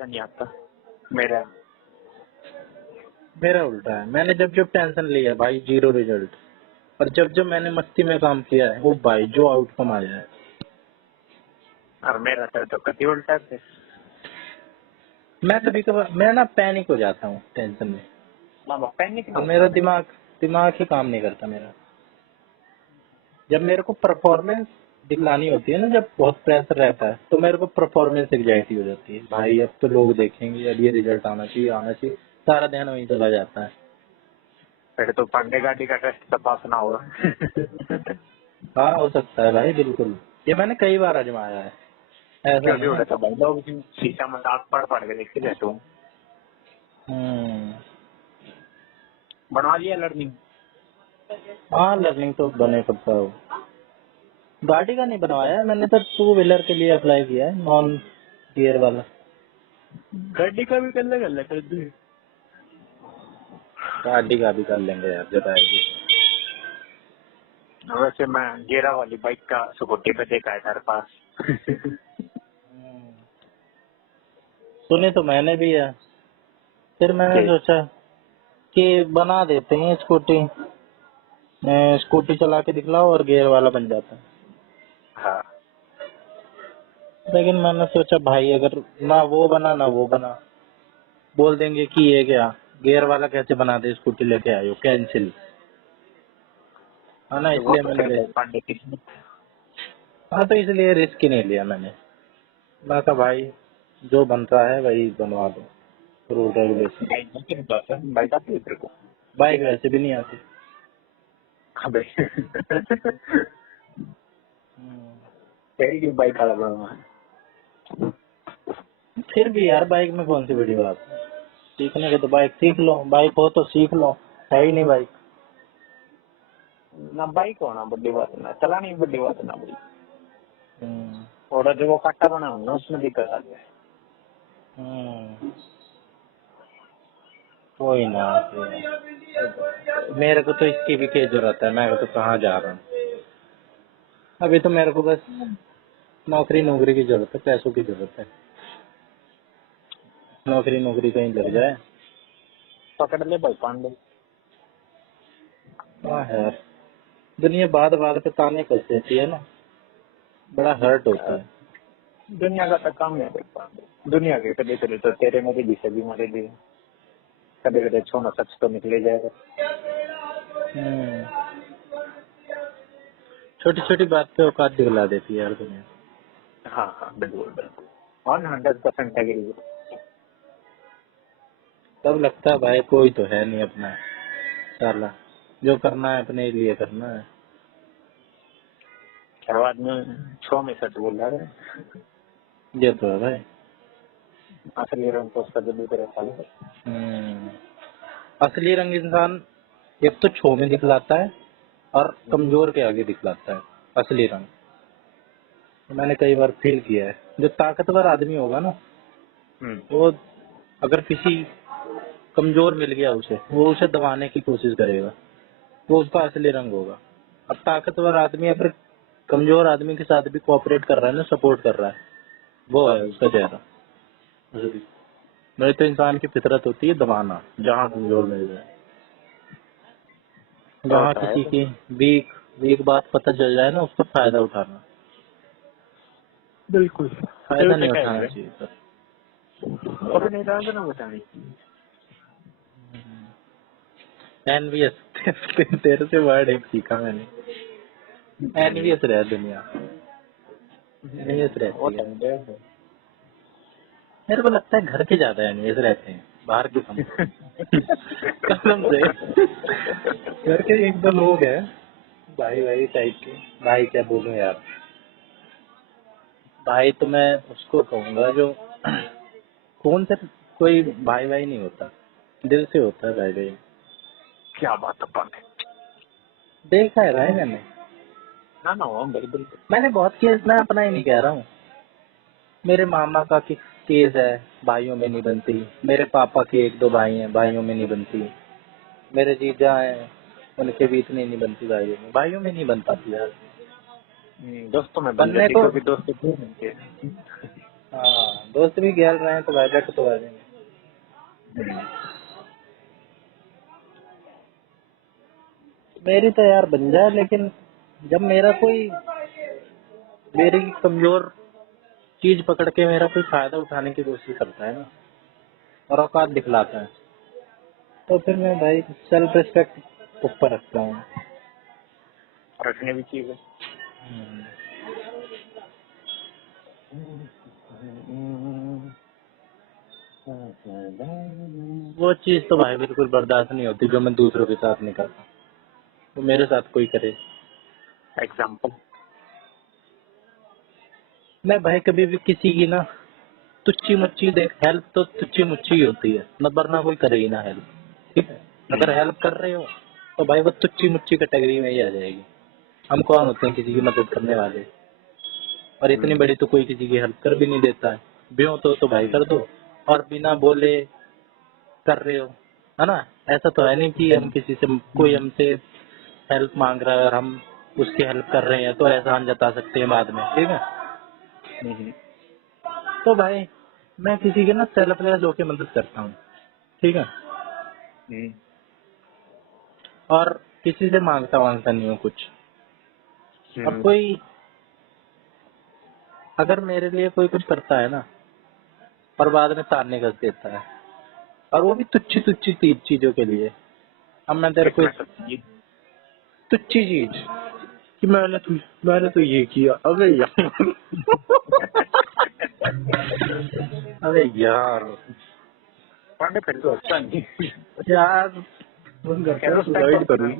का नहीं आता मेरा। मेरा उल्टा है, मैंने जब जब टेंशन लिया भाई जीरो रिजल्ट, और जब जब मैंने मस्ती में काम किया है वो भाई जो आउटकम आया है। और मेरा तो कति उल्टा है। मैं कभी कभार मैं ना पैनिक हो जाता हूँ टेंशन में, पैनिक और नहीं मेरा होता। दिमाग दिमाग ही काम नहीं करता मेरा। जब मेरे को परफॉर्मेंस दिखलानी होती है ना, जब बहुत प्रेशर रहता है, तो मेरे को परफॉर्मेंस एंग्जाइटी हो जाती है भाई, अब तो लोग देखेंगे, अब ये रिजल्ट आना चाहिए आना चाहिए, सारा ध्यान वहीं चला जाता है। फिर तो पांडे गाड़ी का टेस्ट तपासना होगा। हाँ हो सकता है भाई, बिल्कुल, ये मैंने कई बार आजमाया है, ऐसा क्योंकि नहीं है। उड़े तो भाई लोग शीशा में दांत पड़ के देखते रहते हूँ। हम्म। बनवा लिया लर्निंग। हाँ लर्निंग तो बने करता हो। गाड़ी का नहीं बनवाया मैंने, तो टू व्हीलर के लिए अप्लाई किया है, नॉन गियर वाला। गाड़ी का भी कर दे। गाड़ी का भी कर लेंगे यार जब आएगी। वैसे मैं गेरा वाली बाइक का स्कूटी पे देखा है तेरे पास। सुने तो मैंने भी है, फिर मैंने के सोचा कि बना देते हैं स्कूटी, स्कूटी चला के दिखलाओ और गियर वाला बन जाता है। हाँ लेकिन मैंने सोचा भाई अगर ना वो बना ना वो बना, बोल देंगे कि ये क्या गियर वाला कैसे बना दे, स्कूटी लेके आयो, कैंसिल, है ना, तो वो इसलिए तो मैंने फिर भाई पांडे की। हाँ तो इसलिए रिस्क ही नहीं लिया मैंने। मैं कहा भाई जो बनता है वही बनवा दो, रूल रेगुलेशन। बाइक नहीं तेरे पास है? बाइक आती है तेरे को? बाइक वैसे भी नहीं आती। अबे तेरी की बाइक वाला बनवा। फिर भी यार बाइक में कौन सी बड़ी बात है, सीखने के तो बाइक सीख लो, बाइक हो तो सीख लो, है ही नहीं बाइक। ना बाइक होना बड़ी बात ना, चलानी बड़ी बात ना बड़ी। हम्म, और जो वो काटा बना होगा उसमें दिक्कत आ जाए। हम्म, कोई ना फिर। मेरे को तो इसकी भी क्या जरूरत है, मैं तो कहाँ जा रहा हूँ, अभी तो मेरे को बस नौकरी नौकरी की जरूरत है, पैसों की जरूरत है, नौकरी नौकरी कहीं लग जाए। पकड़ ले भाई पांडे। हाँ यार, दुनिया बात बात पे ताने कस देती है ना, बड़ा हर्ट होता है। दुनिया का तो काम है भाई पांडे। दुनिया के कदे कदे तो तेरे मेरे भी सभी मरे भी कदे कदे छोना सच तो निकले जाएगा। हम्म, छोटी छोटी बात पे औकात दिखला देती है यार दुनिया। हाँ हाँ बिल्कुल बिल्कुल 100% एग्री। तब लगता है भाई कोई तो है नहीं अपना, साला जो करना है अपने लिए करना है। बाद में 6 में सच बोल रहा है। ये तो है भाई। असली रंग तो उसका जल्दी तरह साल। हम्म, असली रंग इंसान एक तो छो में दिखलाता है और कमजोर के आगे दिखलाता है, असली रंग। मैंने कई बार फील किया है, जो ताकतवर आदमी होगा ना, वो अगर किसी कमजोर मिल गया उसे, वो उसे दबाने की कोशिश करेगा, वो उसका असली रंग होगा। अब ताकतवर आदमी अगर कमजोर आदमी के साथ भी कोऑपरेट कर रहा है ना, सपोर्ट कर रहा है, वो है उसका चेहरा असली। नहीं तो इंसान की फितरत होती है दबाना, जहाँ कमजोर मिल जाए, जहाँ होता है किसी तो की वीक वीक बात पता चल जाए ना, उसका फायदा उठाना। बिल्कुल। फायदा नहीं उठाना चाहिए सर। अपने राज ना बतानी। एनवियस तेरे से वर्ड एक सीखा मैंने, एनवियस रहे दुनिया, एनवियस रहती है। होता है। मेरे को लगता है घर के ज्यादा एनवियस रहते हैं, बाहर के कम। कसम से, घर के एक दो लोग हैं भाई भाई टाइप के, भाई क्या बोलूं यार, भाई तो मैं उसको कहूंगा जो खून से कोई भाई भाई नहीं होता, दिल से होता है भाई भाई। क्या बात है पांडे। देखा है भाई मैंने, ना ना वो बिल्कुल। मैंने बहुत केस, मैं अपना ही नहीं कह रहा हूँ, मेरे मामा का केस है, भाइयों में नहीं बनती, मेरे पापा के एक दो भाई हैं, भाइयों में नहीं बनती, मेरे जीजा हैं, उनके भी इतनी नहीं बनती, भाइयों में नहीं बन पाती यार। दोस्तों में बन बनने जाती को कभी दोस्त क्यों बनते हैं। हाँ, दोस्त भी खेल रहे हैं तो भाई बैठ तो आ जाएंगे। मेरी तो यार बन जाए, लेकिन जब मेरा कोई मेरी कमजोर चीज पकड़ के मेरा कोई फायदा उठाने की कोशिश करता है ना, और औकात दिखलाता है, तो फिर मैं भाई सेल्फ रिस्पेक्ट ऊपर रखता हूँ। रखने भी चीज है। वो चीज तो भाई बिल्कुल बर्दाश्त नहीं होती जो मैं दूसरों के साथ नहीं करता, तो मेरे साथ कोई करे। एग्जाम्पल। मैं भाई कभी भी किसी की ना तुच्छी मुच्छी देख, हेल्प तो तुच्छी मुच्छी ही होती है न, वरना कोई करेगी ना हेल्प, ठीक है। अगर हेल्प कर रहे हो तो भाई वो तुच्छी मुच्छी कैटेगरी में ही आ जाएगी। हम कौन होते हैं किसी की मदद करने वाले, और इतनी बड़ी तो कोई किसी की हेल्प कर भी नहीं देता है। ब्यों तो भाई कर दो, और बिना बोले कर रहे हो, है ना। ऐसा तो है नहीं कि हम किसी से, कोई हमसे हेल्प मांग रहा है और हम उसकी हेल्प कर रहे हैं तो एहसान जता सकते हैं बाद में, ठीक है। तो भाई मैं किसी के ना सेल्फलेस होके मदद करता हूँ, ठीक है, और किसी से मांगता वांगता नहीं हूँ कुछ। अब कोई अगर मेरे लिए कोई कुछ करता है ना और बाद में ताने कस देता है, और वो भी तुच्छी तुच्छी चीजों के लिए, अब मैं तेरे को तुच्छी चीज कि मैंने तो ये किया, अबे यार अबे यार पांडे फिर तो अच्छा नहीं यार तुम घर पे सुसाइड करूँ।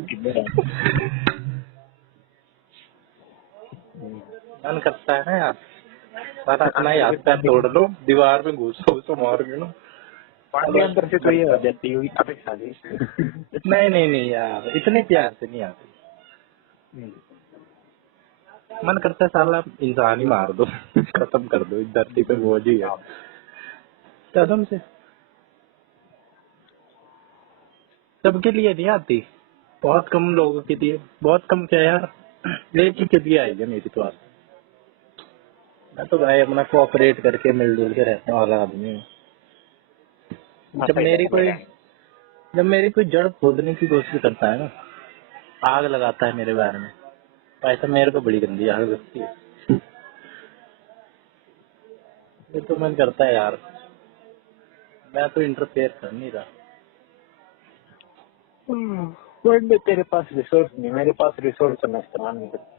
मन करता है ना यार, सारा अपना ही हाथ पैर तोड़ लो, दीवार में घुसो घुसो मार के ना। पांडे अंदर से तो ये हो जाती हुई अपेक्षा थी। नहीं नहीं नहीं यार, इतने प्यार से नहीं आते। मन करता है साला इंसान ही मार दो खत्म कर दो, इस धरती पे बोझ ही है कदम से। सबके लिए नहीं आती, बहुत कम लोगों के लिए, बहुत कम क्या यार, एक ही के लिए आई है मेरी तो आज। मैं तो भाई अपना कोऑपरेट करके मिलजुल के रहने वाला आदमी हूँ। जब मेरी कोई जड़ खोदने की कोशिश करता है ना, आग लगाता है मेरे बारे में, तो ऐसा मेरे को बड़ी गंदी आग लगती है। ये तो मन करता है यार, मैं तो इंटरफेयर कर नहीं रहा। पांडे तेरे पास रिसोर्स नहीं, मेरे पास रिसोर्स मैं इस्तेमाल नहीं करता।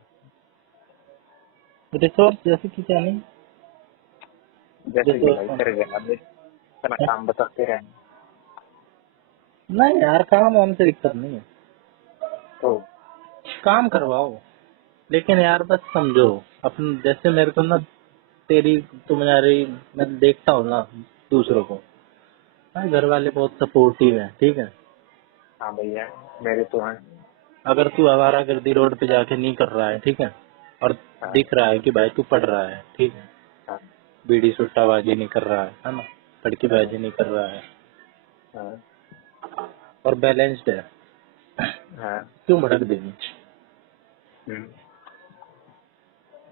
रिसोर्स जैसे कि क्या नहीं, जैसे कि भाई तेरे घर में इतना काम बताते रहे नहीं यार, काम हमसे दिक्कत नहीं है, तो काम करवाओ, लेकिन यार बस समझो अपन, जैसे मेरे को ना तेरी तुम्हारी मैं देखता हूँ ना दूसरों को, हाँ, घर वाले बहुत सपोर्टिव है, ठीक है। हाँ भैया मेरे तो हैं। अगर तू आवारागर्दी रोड पे जाके नहीं कर रहा है, ठीक है, और हाँ, दिख रहा है कि भाई तू पढ़ रहा है, ठीक है, हाँ, बीड़ी सुट्टाबाजी नहीं कर रहा है ना, लड़कीबाजी नहीं कर रहा है, हाँ, और बैलेंस्ड है, हाँ, क्यों भड़क देनी।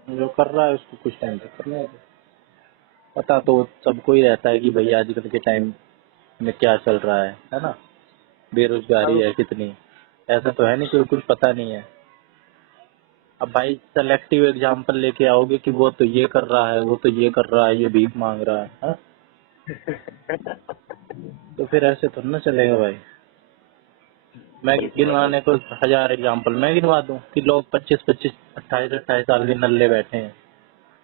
जो कर रहा है उसको कुछ टाइम तक करने दो। पता तो सबको ही रहता है कि भाई आजकल के टाइम में क्या चल रहा है ना, बेरोजगारी है कितनी। ऐसा तो है नहीं कि कुछ पता नहीं है। अब भाई सेलेक्टिव एग्जाम्पल लेके आओगे कि वो तो ये कर रहा है, वो तो ये कर रहा है, ये भीख मांग रहा है, हा? तो फिर ऐसे थोड़ा ना चलेगा भाई। मैं गिनवाने को 1000 एग्जाम्पल मैं गिनवा दूं कि लोग 25-25, 28-28 साल के नल्ले बैठे हैं,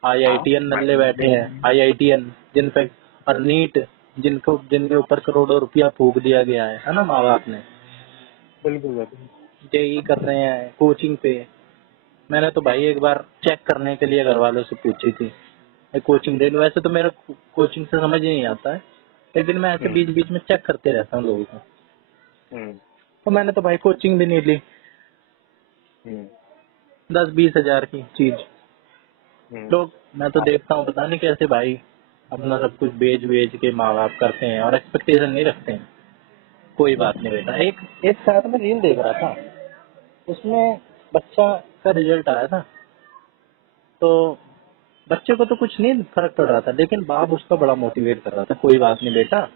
आईआईटीएन नल्ले बैठे हैं, आईआईटीएन जिन पे, और नीट जिनके ऊपर करोड़ों रुपया फूक दिया गया है ना माँ बाप ने, बिल्कुल जेई कर रहे हैं कोचिंग पे। मैंने तो भाई एक बार चेक करने के लिए घर वालों से पूछी थी, मैं कोचिंग ले लूं। वैसे तो मेरा कोचिंग से समझ ही नहीं आता है, लेकिन मैं ऐसे बीच बीच में चेक करते रहता हूँ लोगों को। तो मैंने तो भाई कोचिंग भी नहीं ली, 10-20 हजार की चीज। लोग, मैं तो देखता हूँ पता नहीं कैसे भाई अपना सब कुछ बेच बेच के माँ बाप करते हैं और एक्सपेक्टेशन नहीं रखते हैं। कोई बात नहीं बेटा, एक साथ में रील देख रहा था, उसमें बच्चा का रिजल्ट आया था, तो बच्चे को तो कुछ नहीं फर्क पड़ रहा था, लेकिन बाप उसका बड़ा मोटिवेट कर रहा था, कोई बात नहीं बेटा,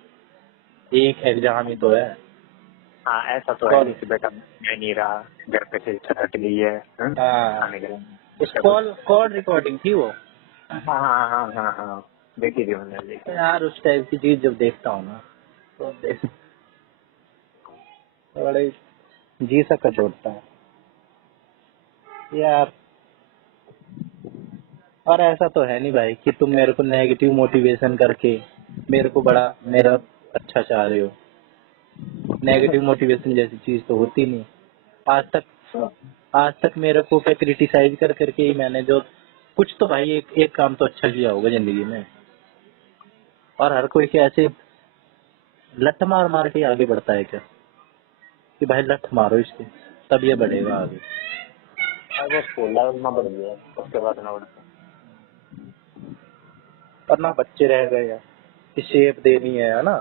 एक एग्जाम ही तो है। हाँ ऐसा तो है कॉल नहीं कि बेटा मैं नहीं रहा, घर पे से छट गई है, हाँ, खाने के लिए उस ऐसा कुछ। कॉल कॉल रिकॉर्डिंग थी वो। हाँ हाँ हाँ हाँ हाँ, देखी थी मैंने, देखी। यार उस टाइप की चीज जब देखता हूँ ना, तो बड़े जी सा कचोटता है यार। और ऐसा तो है नहीं भाई कि तुम मेरे को नेगेटिव मोटिवेशन करके मेरे को बड़ा मेरा अच्छा चाह रहे हो। नेगेटिव मोटिवेशन जैसी चीज तो होती नहीं आज तक। आज तक मेरे को क्या क्रिटिसाइज कर करके ही मैंने जो कुछ तो भाई एक काम तो अच्छा किया होगा जिंदगी में। और हर कोई क्या ऐसे लठ मार मार के आगे बढ़ता है क्या, कि भाई लठ मारो इसके तब ये बढ़ेगा आगे। अब वो स्कूल लेवल में बढ़ गया, उसके बाद ना बढ़ता। वरना बच्चे रह गए हैं कि शेप देनी है ना,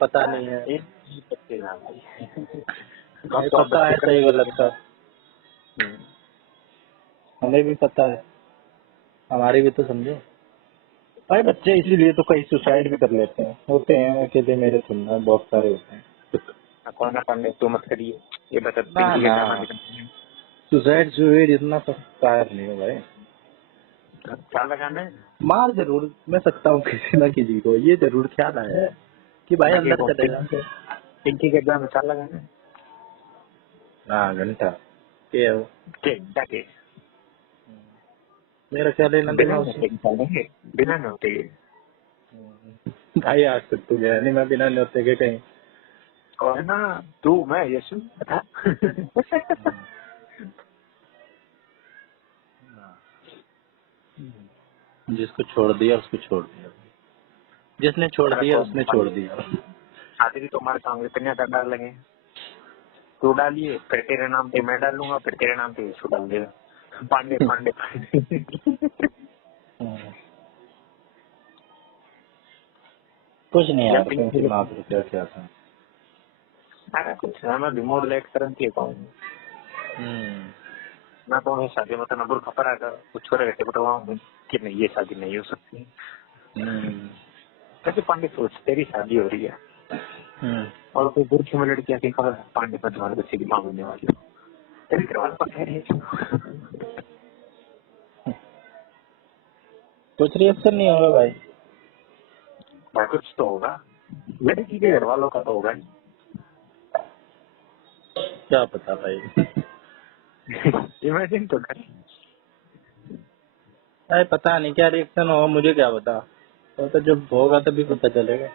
पता नहीं है। एक बच्चे ना भाई। हमें अब तो आप पता बच्चे है कर सही गलत का, हम्म। हमें भी पता है, हमारी भी तो समझो भाई। बच्चे इसीलिए तो कई सुसाइड भी कर लेते हैं, होते हैं अकेले, मेरे सुनना बहुत सारे होते हैं। कौन ना पंडित तू मत करिए, ये बता ना पिंकी के ना, ड्रामा दिखा। सुसाइड सुसाइड इतना सब कायर नहीं हो भाई। क्या लगाना है? मार जरूर मैं सकता हूँ किसी ना किसी को, ये जरूर ख्याल आया है कि भाई लगे अंदर को चले जा। पिंकी के ड्रामा क्या लगाना है? हाँ घंटा ये है वो। के जाके मेरा क्या लेना बिना देना उससे। नोटे निकालेंगे, बिना नोटे के। भाई आज तक तो गया नहीं मैं बिना न्योते के कहीं। और है ना, तू मैं यशु था। जिसको छोड़ दिया उसको छोड़ दिया, जिसने छोड़ अरे दिया कौन उसने छोड़ दिया। शादी भी तुम्हारे सामने कन्यादान डाल लगे, तू डालिए फिर तेरे नाम पे मैं डालूंगा, फिर तेरे नाम पे यशु डाल देगा। पांडे पांडे पांडे। कुछ नहीं या यार, पिंकी क्योंकि के माँ बाप क्या क्या था। अरे कुछ है, मैं रिमोट लेट करती है कौन, मैं तो हूँ शादी मतलब नंबर खबर आकर कुछ छोड़े रहते बताऊँ कि नहीं ये शादी नहीं हो सकती। कैसे पांडे सोच तेरी शादी हो रही है और कोई बुर्खी में लड़कियां की खबर पांडे पर तुम्हारे बच्चे की मांग होने वाली हो, तेरे घर वाले पता है। कुछ रिएक्शन नहीं होगा भाई। भाई कुछ तो होगा, लड़की के घर वालों का तो होगा ही। क्या पता भाई। इमेजिन तो कर। भाई पता नहीं क्या रिएक्शन होगा, मुझे क्या पता, तो जब होगा तभी पता चलेगा।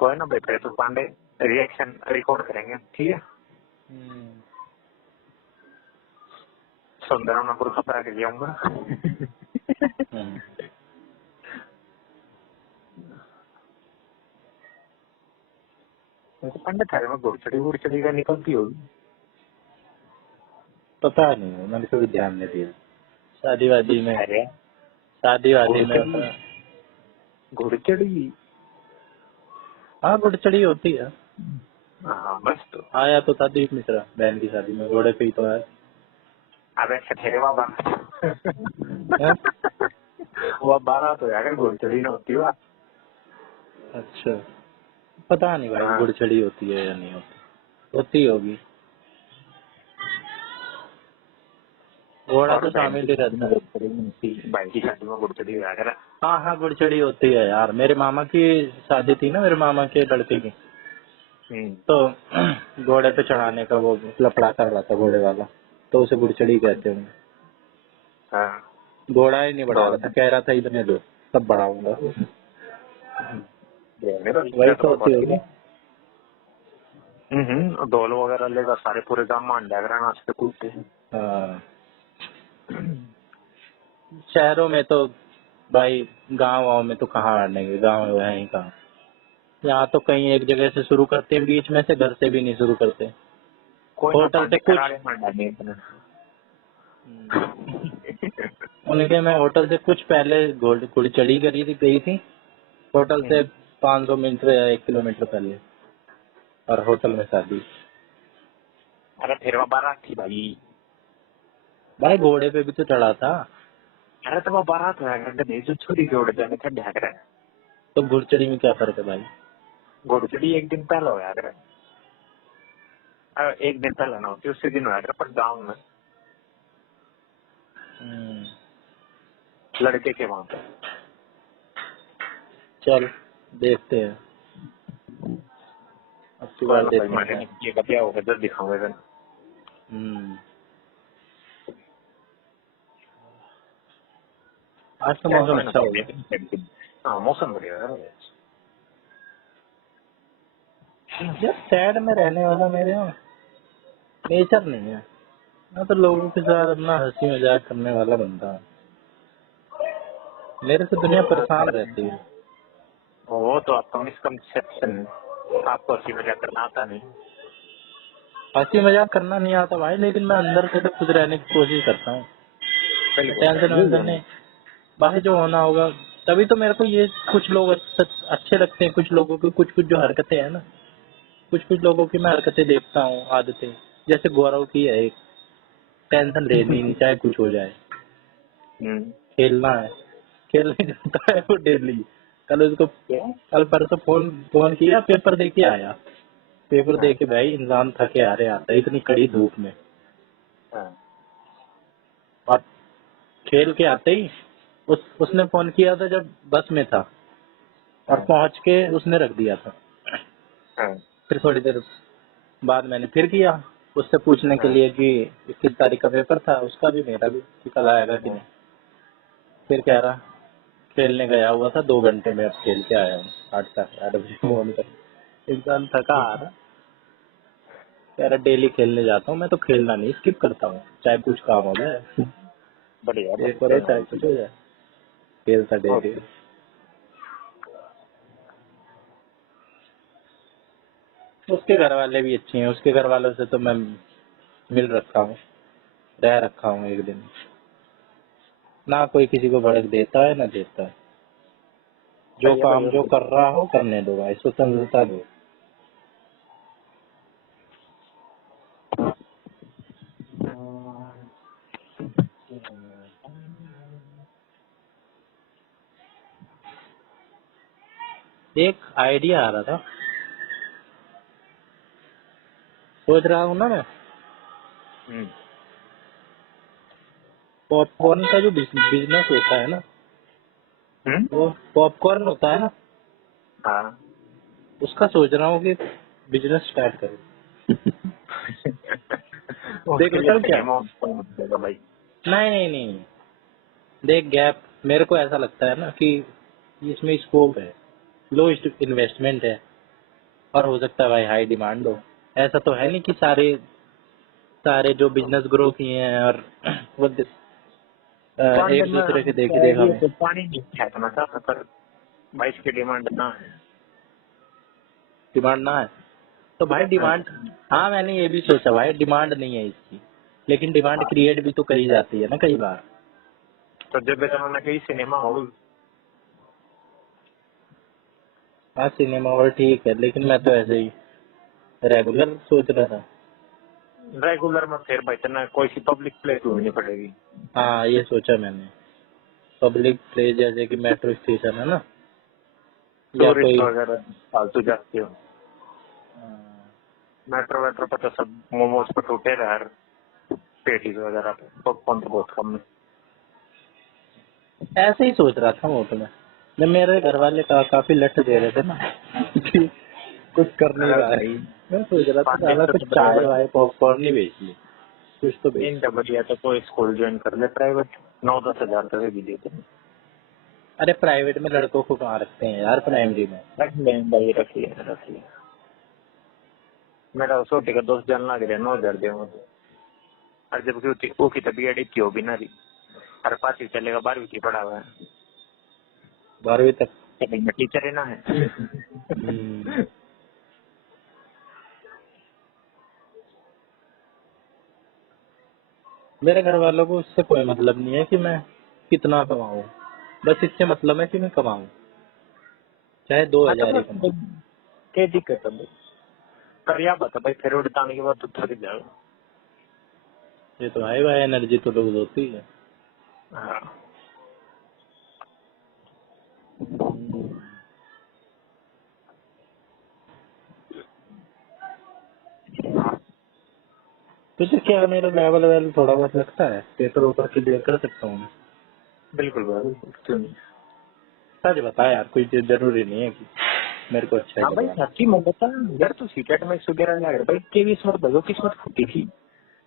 कोई ना भाई, फिर तो पांडे रिएक्शन रिकॉर्ड करेंगे, ठीक है। सुंदरम नंबर खबर आके ले आऊंगा। तो पांडे थारे में गुड़चड़ी का निकलती होगी। पता नहीं, मैंने कभी ध्यान नहीं दिया। शादी वादी में, अरे शादी वादी में होता घुड़चड़ी, है। घुड़चड़ी। हाँ गुड़चड़ी होती है। हाँ बस तो। आया तो था दीप मिश्रा बहन की शादी में, घोड़े पे ही तो आया। अबे ठहरे बाबा। हैं? वो 12 तो यार घुड़चड़ी ना होती हुआ। अच्छा पता नहीं भाई, हाँ गुड़चड़ी होती है या नहीं होती, होती होगी। घोड़ा और तो बहन की शामिल ही शादी रहता में है। घुड़चड़ी नहीं होती, भाई की शादी में घुड़चड़ी हुआ कर। हाँ हाँ गुड़चड़ी होती है यार, मेरे मामा की शादी थी ना, मेरे मामा के लड़के की, तो घोड़े पे चढ़ाने का वो लफड़ा कर रहा था घोड़े वाला, तो उसे गुड़चड़ी कहते होंगे। हाँ घोड़ा ही नहीं बढ़ा रहा था, बहुत कह रहा था इतने दो तब बढ़ाऊंगा। मेरा वही रिश्ता तो तो होती बहुत होगी। किया। ढोल वगैरह लेगा सारे पूरे गांव में अंडा करा नाचते कूदते हैं। हाँ शहरों में तो भाई, गांव वाँव में तो कहाँ आनेंगे, गांव है ही कहाँ। यहाँ तो कहीं एक जगह से शुरू करते हैं, बीच में से घर से भी नहीं शुरू करते। कोई ना होटल से पांडे कुछ, करारे में अंडा नहीं इतना। उनके मैं होटल से कुछ पहले गुड़चड़ी करी थी, गई थी होटल से 500 मीटर या 1 किलोमीटर पहले, और होटल में शादी। अरे फिर वो बारात थी भाई। भाई घोड़े पे भी तो चढ़ा था। अरे तो वो बारात है गड्ढे जो छोरी के उड़ जाने खड्डे आ रहे। तो घुड़चड़ी में क्या फर्क है भाई? घोड़चड़ी एक दिन पहले हो यार, एक दिन पहले ना होती, उसी दिन हो यार, पर गाँव में हम्म, लड़के के वहाँ पे। चल देखते हैं, अब की बार भाई देखते हैं मैंने क्या। नहीं किया, क्या होगा जब दिखाऊंगा फिर। हम्म, आज तो मौसम अच्छा हो गया। हाँ मौसम बढ़िया है। यार सैड में रहने वाला मेरे यहाँ नेचर नहीं है। मैं तो लोगों के साथ अपना हंसी मजाक करने वाला बंदा हूँ। मेरे से दुनिया परेशान रहती है। वो तो आपका मिसकंसेप्शन, आपको हंसी मजाक करना आता नहीं। हंसी मजाक करना नहीं आता भाई, लेकिन मैं अंदर से तो खुद रहने की कोशिश करता हूँ। सही बोल रहे टेंशन हैं, यही वेंशन होना। नहीं, बाकी जो होना होगा। तभी तो मेरे को ये कुछ लोग अच्छे लगते हैं, कुछ लोगों की कुछ कुछ जो हरकतें हैं ना, कुछ कुछ लोगों की मैं हरकतें देखता हूँ, आदतें। जैसे गौरव की है एक, टेंशन लेनी नहीं चाहे कुछ हो जाए, हम्म। खेलना है, खेलने जाता है वो डेली। कल उसको, क्या? कल परसों फोन फोन किया, पेपर दे के आया। पेपर हाँ, दे के भाई इंसान थके हारे आता है इतनी कड़ी धूप में, हाँ, और खेल के आते ही उसने फोन किया था जब बस में था, और हाँ, पहुंच के उसने रख दिया था। हाँ, फिर थोड़ी देर बाद मैंने फिर किया उससे पूछने के हाँ, लिए कि 21 तारीख का पेपर था, उसका भी मेरा भी, कि कल आएगा कि नहीं। हाँ, फिर कह रहा खेलने गया हुआ था 2 घंटे में, अब खेल के आया हूँ 8 बजे फोन कर। इंसान थका आ रहा, कह रहा डेली खेलने जाता हूँ मैं, तो खेलना नहीं स्किप करता हूँ चाहे कुछ काम हो जाए, बढ़िया पेपर बढ़िया हो चाहे भाई। कुछ हो जाए, खेलता डेली। ओके। उसके घर वाले भी अच्छे हैं, उसके घर वालों से तो मैं मिल रखा हूँ, रह रखा हूँ एक दिन। ना कोई किसी को भड़क देता है ना देता है, जो सही है भाई, काम और जो कर रहा हो करने दो भाई, स्वतंत्रता दो। एक आइडिया आ रहा था, सोच रहा हूँ ना मैं, हम्म। पॉपकॉर्न का जो बिजनेस होता है ना, हम्म? वो पॉपकॉर्न होता है ना, हाँ। उसका सोच रहा हूँ कि बिजनेस स्टार्ट करूँ। देख उसके लिए बताऊँ सही क्या? अमाउंट देगा भाई। नहीं नहीं नहीं, देख गैप, मेरे को ऐसा लगता है ना कि इसमें स्कोप है, लो इन्वेस्टमेंट है, और हो सकता है भाई हाई डिमांड हो। ऐसा तो है नहीं कि सारे सारे जो बिजनेस ग्रो किए हैं और वो पांडे एक में दूसरे के देखे देखा आइडिया में तो पानी नहीं फेंकना चाहता, पर बाईस की डिमांड ना है। डिमांड ना है, तो भाई हाँ। डिमांड, हाँ मैंने ये भी सोचा भाई डिमांड नहीं है इसकी, लेकिन डिमांड क्रिएट भी तो करी जाती है ना कई बार। तो जब जमाना कहीं सिनेमा हॉल, हाँ सिनेमा हॉल ठीक है, लेकिन मैं तो ऐसे ही रेगुलर सोच रहा था। रेगुलर में फिर भाई इतना कोई सी पब्लिक प्लेस ढूंढनी पड़ेगी। हाँ ये सोचा मैंने, पब्लिक प्लेस जैसे कि मेट्रो स्टेशन है ना, या टूरिस्ट कोई, वगैरह फालतू जाती हो, मेट्रो वेट्रो पर तो सब मोमोज पर टूटे रहे यार, पेटीज वगैरह पे पॉपकॉर्न तो बहुत कम है। ऐसे ही सोच रहा था वो तो मैं मेरे घर वाले काफी लट दे रहे थे ना कि कुछ कर नहीं अरे रहा है। भाई मैं सोच रहा था पांडे साला से कुछ तो चाय बराबर, वाय पॉपकॉर्न ही बेच ले, कुछ तो बेच। इनका बढ़िया तो कोई स्कूल ज्वाइन कर ले प्राइवेट, 9-10 हजार तक भी देते हैं। अरे प्राइवेट में लड़कों को कहाँ रखते हैं यार, प्राइमरी में। रख लें भाई, रख लिया रख लिया। मेरा छोटे का दोस्त जानना लग रहा 9 हजार दे, और जबकि वो की तबीयत इतनी हो भी ना रही, हर 5वीं चलेगा, 12वीं की पढ़ा हुआ है, 12वीं तक। तो टीचर ही ना है। हम्म, मेरे घर वालों को उससे कोई मतलब नहीं है कि मैं कितना कमाऊं, बस इससे मतलब है कि मैं कमाऊं, चाहे दो हाँ तो हजार ही बस कमाऊं। क्या दिक्कत है भाई, कर या बता भाई, फिर उड़ताने के बाद तो थक जाओ। ये तो हाई वाई एनर्जी तो लूज होती है। हाँ तुझे क्या मेरा लेवल वेवल थोड़ा बहुत लगता है? पेपर ऊपर क्लियर कर सकता हूँ मैं। बिल्कुल भाई, बिल्कुल, क्यों नहीं। सच बता यार, कोई चीज जरूरी नहीं है कि मेरे को अच्छा ही हाँ भाई लगा। सच्ची मैं बता, यार तू सीटेट में 111 लगा रहा भाई, तेरी किस्मत भगो, किस्मत फूटी थी।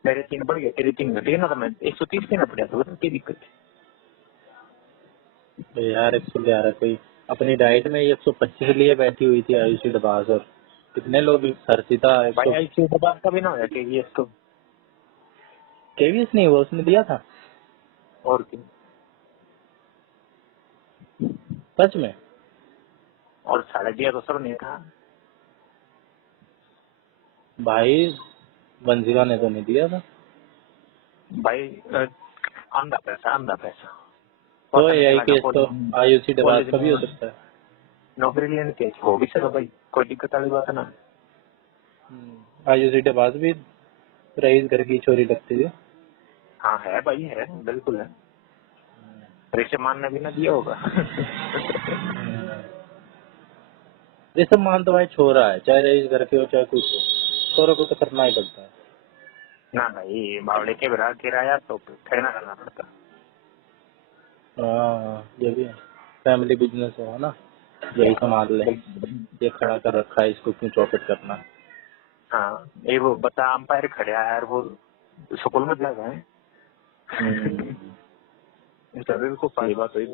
मेरे 3 बढ़ गए, तेरी 3 घट गए ना, तो मैं 130 देना पड़ा था, बता क्या दिक्कत है। तो यार 111 कोई अपनी डाइट में 125 लिए बैठी हुई थी आयुषी डबास, और कितने लोग हर्षिता भाई 100 ऐसे तो बात कभी ना हो केवीएस तो। केवीएस नहीं हुआ, उसने दिया था और क्यों, सच में। और साढ़े दिया तो सब नहीं था भाई वंशिका ने तो नहीं दिया था। भाई। आंधा पैसा, आंधा पैसा। तो पता नहीं यही चला केस तो आयुषी डबास कॉलेज का भी हो में सकता है। नौकरी लेने के हो भी सका भाई, कोई दिक्कत वाली बात ना। आयुषी डबास भी रईस घर की छोरी लगती थी। हाँ है भाई, है बिल्कुल है। रिश्ते मानने भी ना दिया होगा। ऋषभ मान तो भाई छोरा है, चाहे रईस घर के हो चाहे कुछ हो, छोरों को तो करना ही पड़ता है। ना भाई, बावड़े के बिरा किराया तो ठहरना करना पड़ता। हाँ ये भी है, फैमिली बिजनेस हो ना, यही संभाल ले, बिल्कुल। ये खड़ा कर रखा है, इसको क्यों चौपट करना। हाँ ये वो बता, अंपायर खड़े है यार, वो स्कूल में लगा है। इंटरव्यू को पहली बात हुई।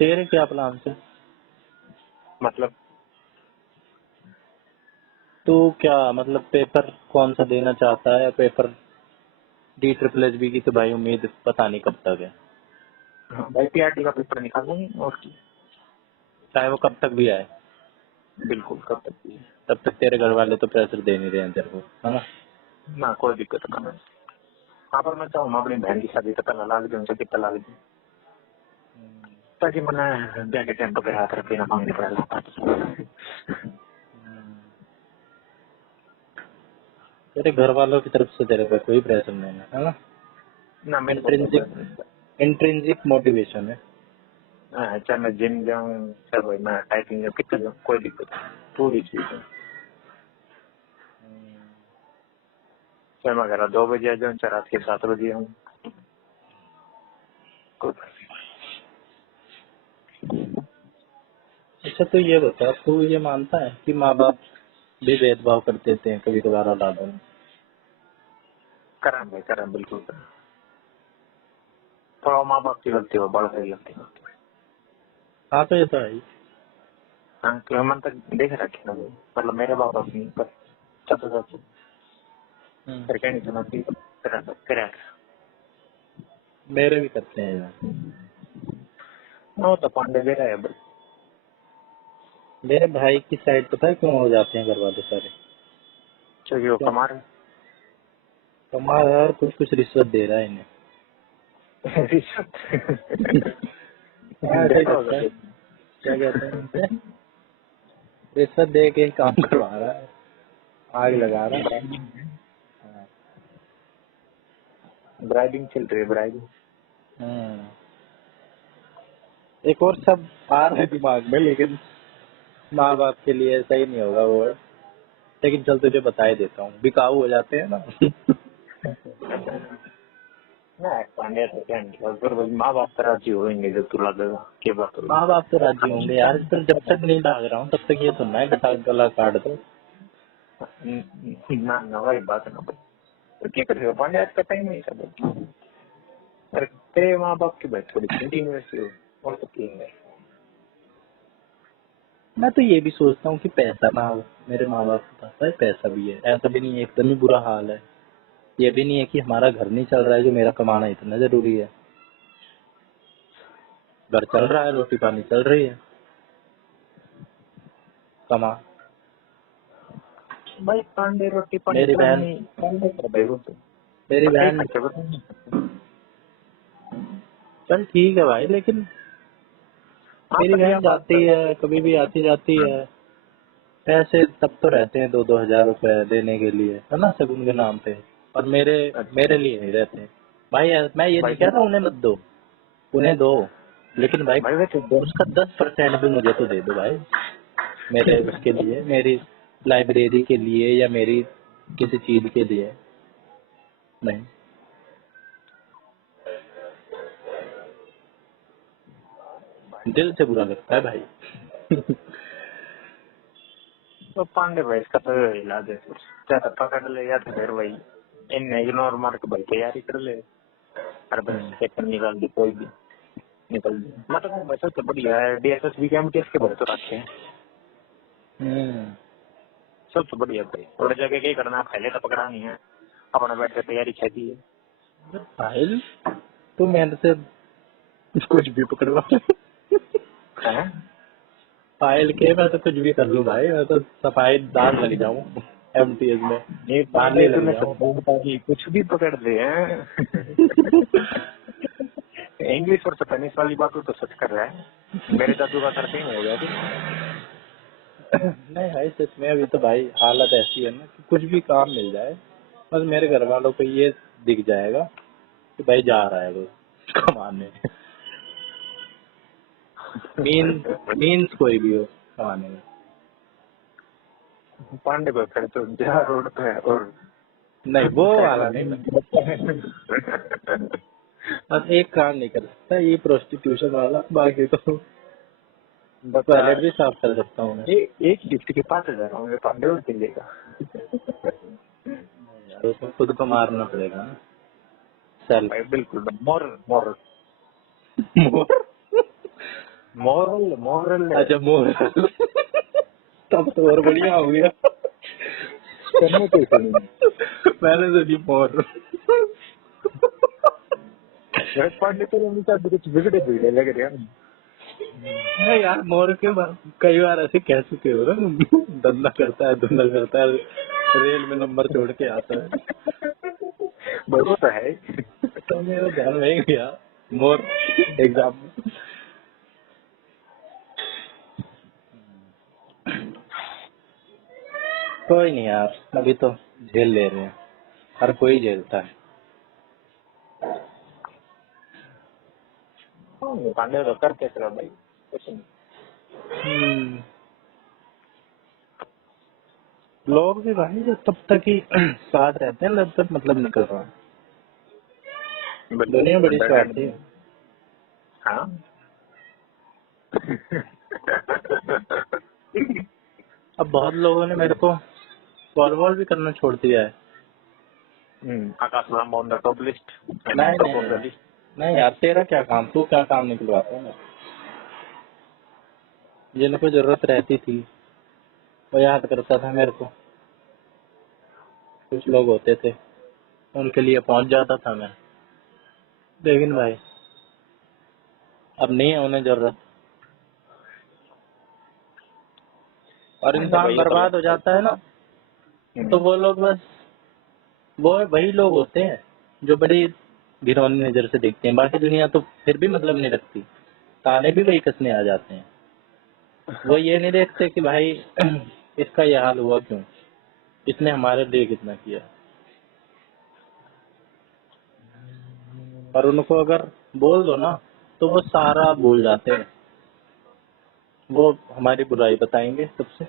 तेरे क्या प्लान है? मतलब तू क्या मतलब पेपर कौन सा देना चाहता है? Paper D triple H B की तो भाई उम्मीद पता नहीं कब तक है, हाँ, भाई पीआरटी का पेपर निकाल देंगे और की। चाहे वो कब तक भी आए, बिल्कुल, कब तक भी। तब तक तेरे घर वाले तो प्रेशर दे नहीं रहे हैं तेरे को, है ना। ना कोई दिक्कत ना है। हाँ पर मैं चाहूँ, मैं अपनी बहन की शादी तक ला दी, उनसे कितना ला दी, ताकि मैंने ब्याह के टाइम पर हाथ रख देना मांगने पड़ेगा। तेरे घर वालों की तरफ से तेरे पे कोई प्रेशर नहीं है ना। ना मेरे को कोई इंट्रिंसिक बात नहीं। इंट्रिंसिक मोटिवेशन है। हाँ, चाहे मैं जिम जाऊँ, चाहे भाई मैं टाइपिंग जाऊँ, कितना जाऊँ, कोई दिक्कत नहीं, पूरी चीज है। चाहे मैं घर 2 बजे आ जाऊँ, चाहे रात के 7 बजे आऊँ, कोई बात अच्छा तो ये बता, तू ये मानता है कि माँ बाप भी भेदभाव कर देते हैं कभी कभार औलादों में? नहीं। करा भाई, करा बिल्कुल करा। थोड़ा माँ बाप की गलती हो, बड़ा की गलती हो। हाँ तो ये तो है ही। हाँ तो मन तक देख रखे ना वो, मतलब मेरे बाप अपनी पर चाचा चाचू फिर क्या नहीं सुना कि करा। मेरे भी करते हैं यार। वो तो पांडे दे रहा है भाई। मेरे भाई की साइड पता है क्यों हो जाते हैं घर वाले सारे? क्योंकि वो क्यों? कमा रहे कमा यार, कुछ कुछ रिश्वत दे रहा है इन्हें। हैं। रिश्वत। हाँ ऐसा ही देखो लगता है। क्या कहते हैं इनसे? रिश्वत दे के ही काम करवा रहा है, आग लगा रहा है। हाँ। ब्राइडिंग चल रही है, ब्राइडिंग। हम्म। एक और सब आ रहा है दिमाग में, लेकिन माँ बाप के लिए सही नहीं होगा वो, लेकिन चल तुझे बता ही देता हूँ, बिकाऊ हो जाते हैं ना। ना पांडे तो क्या नहीं, पर भाई माँ बाप तो राजी होंगे जब तू लगेगा के बात होगी। माँ बाप तो राजी होंगे यार, पर जब तक नहीं लाग रहा हूँ तब तक ये सुनना है गटा गला काट दो। ना ना वही बात ना भाई, तो क्या करेगा पांडे, आज का टाइम नहीं सब। अरे तेरे माँ बाप की भाई थोड़ी थिंकिंग वैसी हो, और तो क्या है। मैं तो ये भी सोचता हूँ कि पैसा ना हो, मेरे माँ बाप के पास भाई पैसा भी है, ऐसा भी नहीं है एकदम ही बुरा हाल है। ये भी नहीं है कि हमारा घर नहीं चल रहा है जो मेरा कमाना इतना जरूरी है। घर चल रहा है, रोटी पानी चल रही है, कमा। भाई पांडे रोटी पानी मेरी बहन चलानी पांडे कर भाई वो तो। मेरी और कई बहन खर्चे बताओ। चल ठीक है भाई, लेकिन हाँ मेरी पर यह बहन बात जाती है, कभी भी आती जाती है। पैसे तब तो रहते हैं 2-2 हजार रुपए देने के लिए, है ना, शगुन के नाम पे। और मेरे मेरे लिए नहीं रहते भाई। मैं ये नहीं भाई कह रहा उन्हें मत दो, उन्हें दो, लेकिन भाई भाई वैसे उसका 10% भी मुझे तो दे दो भाई, मेरे उसके लिए, मेरी लाइब्रेरी के लिए या मेरी किसी चीज के लिए। नहीं, दिल से बुरा लगता है भाई। तो पांडे भाई इसका तो इलाज है, ज्यादा पकड़ ले या तो फिर वही इन इग्नोर मार के भाई तैयारी कर ले, और बस सेकंड निकाल दी कोई भी निकल दी। मतलब वैसे तो बढ़िया है, डीएसएस भी एमटीएस के भर तो रखे हैं, सबसे बढ़िया भाई। थोड़ी जगह क्या करना, पहले तो पकड़ा नहीं है, अपना बैठ कर तैयारी खेती है। साहिल, तू मेरे से कुछ भी पकड़वा। हैं? फाइल के मैं तो कुछ भी कर लूँ भाई, मैं तो सफाई दार लग जाऊँ एमटीएस में, ये पानी पांडे लग तूने जाऊँ। सब कि कुछ भी पकड़ दे हैं। इंग्लिश और स्पेनिश वाली बात तो सच कर रहा है, मेरे दादू का सर सेम हो गया फिर। नहीं भाई, सच में अभी तो भाई हालत ऐसी है ना कि कुछ भी काम मिल जाए, बस मेरे घर वालों को ये दिख जाएगा कि भाई जा रहा है वो कमाने। मीन्स कोई भी हो कमाने में। पांडे को फिर तो जा रोड पे और नहीं, वो वाला नहीं। बस एक काम नहीं कर सकता, ये प्रोस्टिट्यूशन वाला, बाकी तो बता टॉयलेट भी साफ कर सकता हूँ मैं। एक गिफ्ट के 5,000 होंगे पांडे और मिलेगा। यार उसको खुद को मारना पड़ेगा ना, सेल्फ। भाई बिल्कुल मॉरल मॉरल मॉरल मॉरल अच्छा, मोर। तब तो और बढ़िया हो गया। करने तो इसे नहीं। मैंने तो नहीं मोर। पांडे तो हमेशा कुछ बिगड़े बिगड़े लग रहे हैं। नहीं यार, मोर के कई बार ऐसे कह चुके हो ना, धंधा करता है, धंधा करता है, रेल में नंबर छोड़ के आता है। वो तो है। तो मेरा ध्यान वही गया, मोर एग्जाम। कोई नहीं यार, अभी तो झेल ले रहे हैं, हर कोई झेलता है। पांडे तो करते चलो भाई कुछ नहीं। लोग भी भाई जो तब तक ही साथ रहते हैं, तब तक मतलब निकल रहा है। दुनिया बड़ी स्वार्थी है। हाँ। अब बहुत लोगों ने मेरे को कॉल वॉल भी करना छोड़ दिया है। Akash Ram on the top list, नहीं नहीं नहीं यार, तेरा क्या काम, तू क्या काम निकलवाता है? जिनको जरूरत रहती थी वो याद करता था मेरे को। कुछ लोग होते थे उनके लिए पहुंच जाता था मैं, लेकिन भाई अब नहीं है उन्हें जरूरत। और इंसान बर्बाद हो जाता है ना, तो वो लोग बस वो वही लोग होते हैं जो बड़ी घिनौनी नजर से देखते हैं। बाकी दुनिया तो फिर भी मतलब नहीं रखती, ताने भी वही कसने आ जाते हैं। वो ये नहीं देखते कि भाई इसका ये हाल हुआ क्यों, इसने हमारे लिए कितना किया। पर उनको अगर बोल दो ना तो वो सारा भूल जाते हैं, वो हमारी बुराई बताएंगे सबसे।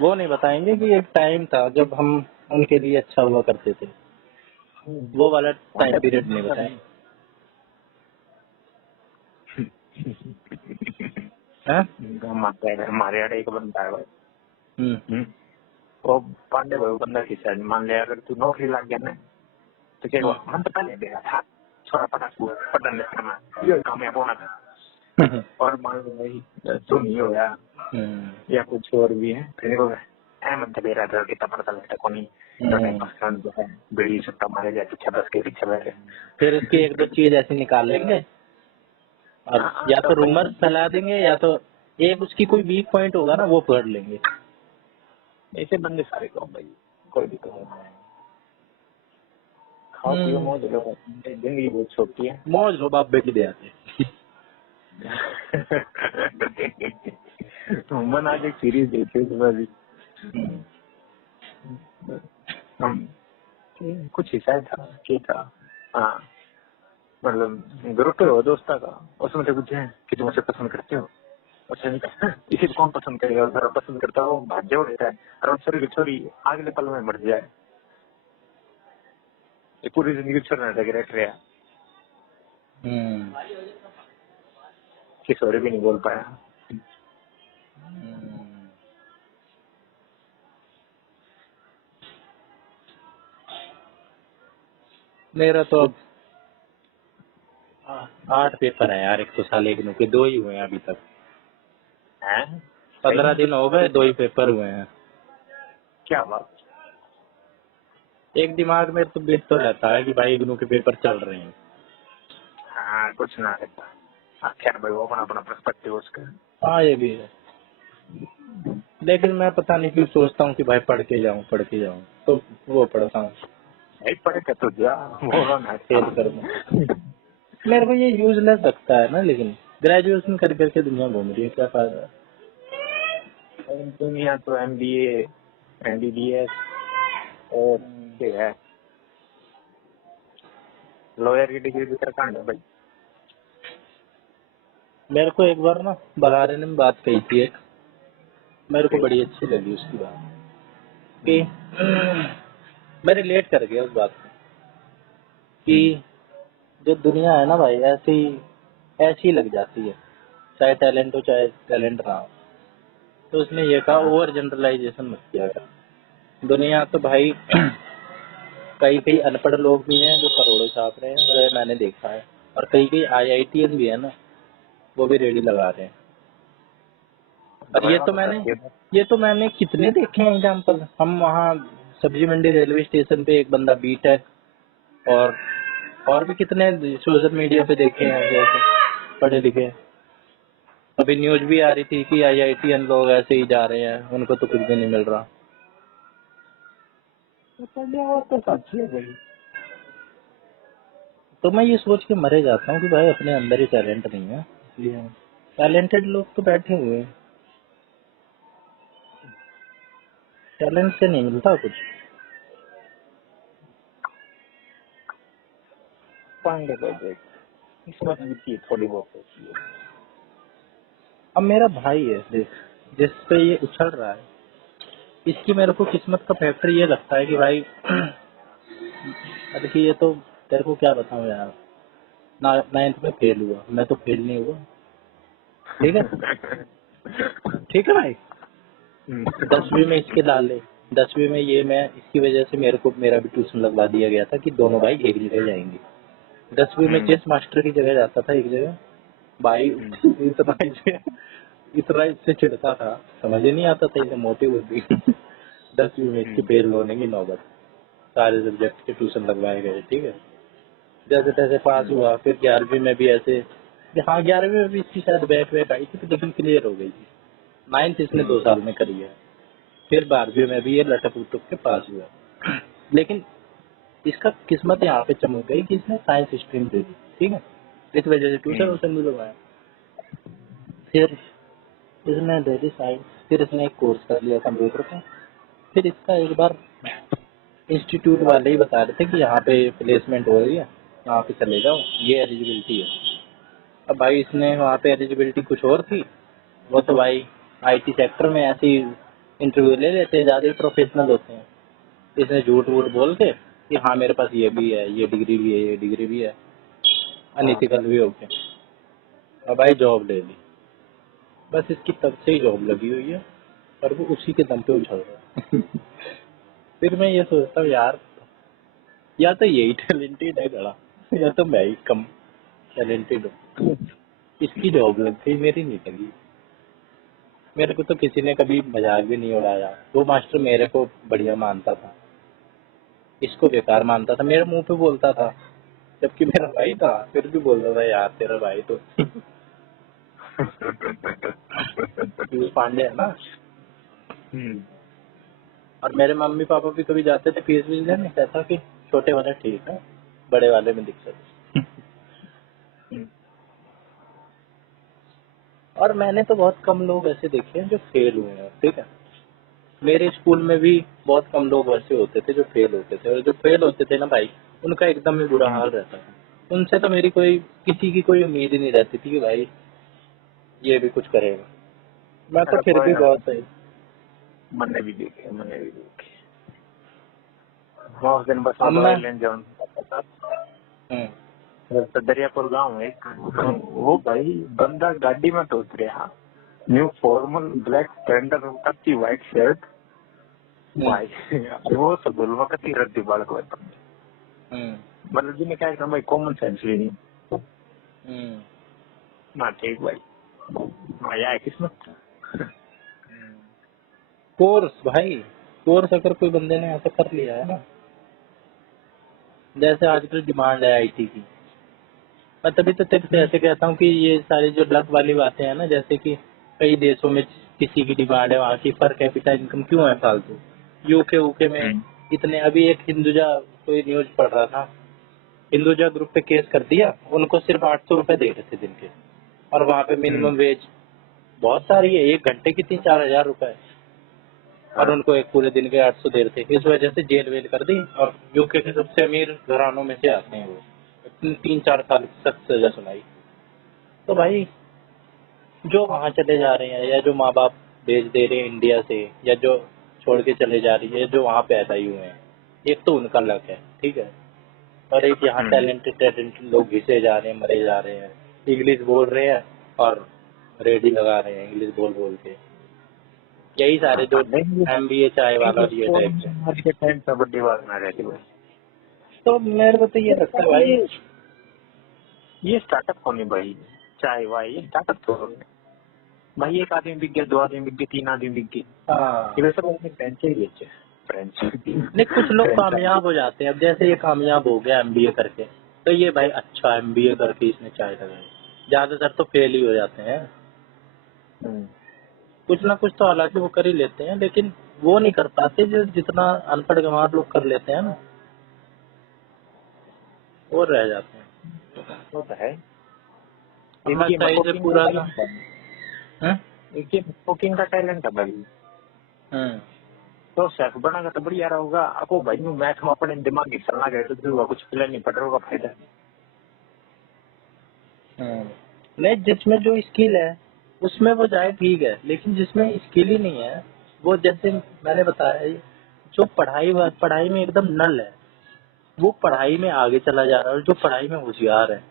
वो नहीं बताएंगे कि एक टाइम था जब हम उनके लिए अच्छा हुआ करते थे, वो वाला टाइम पीरियड नहीं बताएंगे। हमारे यहाँ एक बंदा है भाई, हम्म वो पांडे भाई बंदा किसा मान लिया, अगर तू नौकरी लग गया ना तो क्या हुआ, हम तो पहले दे रहा था छोरा पटाख हुआ पटन में करना, ये काम है बोना था। और मान लो भाई तू नहीं हो या कुछ और भी है, फिर वो अहमद दे रहा था कितना पता लगता को नहीं, जो है बीड़ी सट्टा मारे जाए पीछे बस के पीछे बैठे। फिर उसकी एक दो चीज ऐसी निकाल लेंगे और या तो रूमर फैला देंगे या तो एक उसकी कोई वीक पॉइंट होगा ना वो पकड़ लेंगे। ऐसे बंदे सारे को भाई कोई दिक्कत नहीं, खाओ पियो मौज लो, जिंदगी बहुत छोटी है। मौज लो बाप बेटी दे आते। मन आज एक सीरीज देखी तुम्हें भी। हम कुछ हिसाब था क्या था। हाँ मतलब ग्रुप हो दोस्तों का, उसमें से पूछे कि तुम उसे पसंद करते हो। अच्छा नहीं कहा इसे कौन पसंद करेगा, अगर पसंद करता है वो भाग्य हो रहता है और छोरी की छोरी अगले पल में मर जाए। ये पूरी जिंदगी छोड़ने लगे रह रहा किसी और भी नहीं बोल पाया। मेरा तो अब 8 पेपर है यार, एक तो साल एक के 2 ही हुए हैं अभी तक। हैं 15 दिन हो गए, 2 ही पेपर हुए हैं। क्या बात। एक दिमाग में तो बीत तो रहता है कि भाई इग्नू के पेपर चल रहे हैं। हाँ कुछ ना रहता। खैर भाई वो अपना अपना पर्सपेक्टिव उसका। हाँ ये भी है, लेकिन मैं पता नहीं क्यों सोचता हूँ कि भाई पढ़ के जाऊँ तो वो पढ़ता हूँ, नहीं पढ़ेगा तो जा बोलो ना। फेल कर दूँ। मेरे को ये यूजलेस लगता है ना, लेकिन ग्रेजुएशन कर करके दुनिया घूम रही है, क्या फायदा है। दुनिया तो MBA MBBS और क्या है लॉयर की डिग्री भी कर कांड है भाई। मेरे को एक बार ना बलारे ने बात कही थी एक, मेरे को बड़ी अच्छी लगी उसकी बात कि मैं रिलेट कर गया उस बात को कि जो दुनिया है ना भाई ऐसी ऐसी लग जाती है, चाहे टैलेंट हो चाहे टैलेंट ना हो। तो उसने ये कहा ओवर जनरलाइजेशन मत किया कर। दुनिया तो भाई कई कई अनपढ़ लोग भी हैं जो करोड़ों छाप रहे हैं, और मैंने देखा है, और कई कई IITian भी है ना, वो भी रेडी लगा रहे हैं। और ये तो मैंने कितने देखे हैं एग्जाम्पल। हम वहाँ सब्जी मंडी रेलवे स्टेशन पे एक बंदा बीट है, और भी कितने सोशल मीडिया पे देखे हैं जैसे पढ़े लिखे। अभी न्यूज भी आ रही थी कि IITian लोग ऐसे ही जा रहे हैं, उनको तो कुछ भी नहीं मिल रहा। तो सच्ची है भाई। तो मैं ये सोच के मरे जाता हूँ कि भाई अपने अंदर ही टैलेंट नहीं है, इसलिए टैलेंटेड लोग तो बैठे हुए हैं, टैलेंट से नहीं मिलता कुछ। पाएंगे तो देख किस्मत भी थोड़ी बहुत होती है। अब मेरा भाई है देख, जिस पे ये उछल रहा है, इसकी मेरे को किस्मत का फैक्टर ये लगता है कि भाई देखिए ये तो तेरे को क्या बताऊं यार, ना 9th में फेल हुआ, मैं तो फेल नहीं हुआ। ठीक है, ठीक है भाई। 10वीं में इसके डाले, 10वीं में ये मैं इसकी वजह से मेरा भी ट्यूशन लगवा दिया गया था कि दोनों भाई एक जगह जाएंगे। 10वीं में चेस मास्टर की जगह जाता था एक जगह भाई। इतना इससे चिढ़ता था, समझ ही नहीं आता था इसे मोटी बुद्धि। 10वीं में इसकी फेल होने की नौबत, सारे सब्जेक्ट के ट्यूशन लगवाए गए। ठीक है, जैसे तैसे पास हुआ। फिर 11वीं में भी ऐसे, हाँ 11वीं में भी इसकी शायद बैक आई थी, लेकिन क्लियर हो गई थी। 9th इसने 2 साल में करी है। फिर 12वीं में भी ये लटक उटक के पास हुआ। लेकिन इसका किस्मत यहाँ पे चमक गई कि इसने साइंस स्ट्रीम दे दी। ठीक है, इस वजह से ट्यूशन उसे भी लगवाया। फिर इसने दे दी साइंस, फिर इसने एक कोर्स कर लिया कंप्यूटर का। फिर इसका एक बार इंस्टीट्यूट वाले ही बता रहे थे कि यहाँ पे प्लेसमेंट हो रही है, यहाँ पे चले जाओ, ये एलिजिबिलिटी है। अब भाई इसने वहाँ पे एलिजिबिलिटी कुछ और थी, वो तो भाई IT सेक्टर में ऐसी इंटरव्यू ले लेते हैं, ज्यादा ही प्रोफेशनल होते हैं। इसने झूठ वूठ बोल के कि हाँ मेरे पास ये भी है, ये डिग्री भी है, ये डिग्री भी है, अनइथिकल भी हो गया। अब भाई जॉब ले ली, बस इसकी तब से ही जॉब लगी हुई है, और वो उसी के दम पे उछल रहा है। फिर मैं ये सोचता हूँ यार, या तो यही टैलेंटेड है गड़ा, या तो मैं ही कम टैलेंटेड हूँ। इसकी जॉब लग गई, मेरी नहीं लगी। मेरे को तो किसी ने कभी मजाक भी नहीं उड़ाया। वो मास्टर मेरे को बढ़िया मानता था, इसको बेकार मानता था, मेरे मुंह पे बोलता था, जबकि मेरा भाई था फिर भी बोलता था यार तेरा भाई तो पीयूष पांडे है ना। और मेरे मम्मी पापा भी कभी जाते थे फीस वीस लेने, कहता कि छोटे वाले ठीक है, बड़े वाले में दिक्कत है। और मैंने तो बहुत कम लोग ऐसे देखे हैं जो फेल हुए हैं, ठीक है। मेरे स्कूल में भी बहुत कम लोग वैसे होते थे जो फेल होते थे, और जो फेल होते थे ना भाई, उनका एकदम ही बुरा हाल रहता था। उनसे तो मेरी कोई किसी की कोई उम्मीद ही नहीं रहती थी कि भाई ये भी कुछ करेगा। मैं तो अरे फिर कोई भी ना, बहुत सही। मैंने भी देखे, मैंने भी देखे। मैं उस दिन बस अब में मैं दवाई लेने जाऊँ हम्म, तो दरियापुर गाँव है एक, वो भाई बंदा गाड़ी में तो उतरिया, न्यू फॉर्मल ब्लैक स्टैंडर्ड कत्ती व्हाइट शर्ट हम्म, भाई वो तो बोलवा कत्ती रद्दी बालक होता हम्म, मतलब जी ने क्या है भाई कॉमन सेंस भी नहीं हम्म, ना, ठीक भाई आया है किस्मत। कोर्स भाई, कोर्स अगर कोई बंदे ने ऐसा कर लिया है ना, जैसे आजकल डिमांड है आईटी की। मैं तभी तो तेरे से ऐसे कहता हूँ कि ये सारी जो लक वाली बातें हैं ना, जैसे कि कई देशों में किसी की डिमांड है, वहाँ की पर कैपिटा इनकम क्यों है फालतू। यूके ऊके में इतने, अभी एक हिंदुजा कोई न्यूज पढ़ रहा था, हिंदुजा ग्रुप पे केस कर दिया, उनको सिर्फ 800 रुपए दे रहे थे दिन के, और वहाँ पे मिनिमम वेज बहुत सारी है, 1 घंटे की 3-4 हजार रुपए, और उनको एक पूरे दिन के 800 दे रहे थे। इस वजह से जेल वेल कर दी, और यूके के सबसे अमीर घरानों में से आते हैं वो। 3-4 साल की सख्त सजा सुनाई। तो भाई जो वहाँ चले जा रहे हैं, या जो माँ बाप भेज दे रहे हैं इंडिया से, या जो छोड़ के चले जा रही है, जो वहाँ पैदा ही हुए हैं, एक तो उनका लक है, ठीक है। और एक यहाँ टैलेंटेड टैलेंटेड लोग घिसे जा रहे हैं, मरे जा रहे हैं, इंग्लिश बोल रहे हैं और रेडी लगा रहे हैं इंग्लिश बोल बोल के। यही सारे जो एमबीए चाय वाला और ये टाइप से। आज के टाइम पे बड़ी बात ना रहती भाई, तो मेरे को तो ये लगता है भाई। ये स्टार्टअप होने भाई, चाहे भाई ये स्टार्टअप तो भाई, एक आदमी बिक गया, 2 आदमी बिक गए, 3 आदमी बिक गए, हाँ, ये सब अपने फ्रेंचाइज बेचे, नहीं कुछ लोग फ्रेंचाइज। कामयाब हो जाते हैं। अब जैसे ये कामयाब हो गया एमबीए करके, तो ये भाई अच्छा एमबीए करके इसने चाय लगाई। ज्यादातर तो फेल ही हो जाते हैं, कुछ ना कुछ तो हालांकि वो कर ही लेते हैं, लेकिन वो नहीं कर पाते जो जितना अनपढ़ गंवार लोग कर लेते हैं ना, वो रह जाते हैं। वो तो है। अब मैं इनकी सही से कुकिंग का पूरा था। टैलेंट है, हम्म, इनकी कुकिंग का टैलेंट है भाई, हम्म, तो शेफ बनेगा तो बढ़िया रहोगा। आपको भाई नु मैथ में अपने दिमाग की सलाह गए तो दूंगा कुछ प्लान नहीं पड़ रहा होगा फायदा। नहीं जिसमें जो स्किल है उसमें वो जाए ठीक है, लेकिन जिसमें स्किल ही नहीं है, वो जैसे मैंने बताया, जो पढ़ाई में एकदम नल है, वो पढ़ाई में आगे चला जा रहा है, और जो पढ़ाई में होशियार है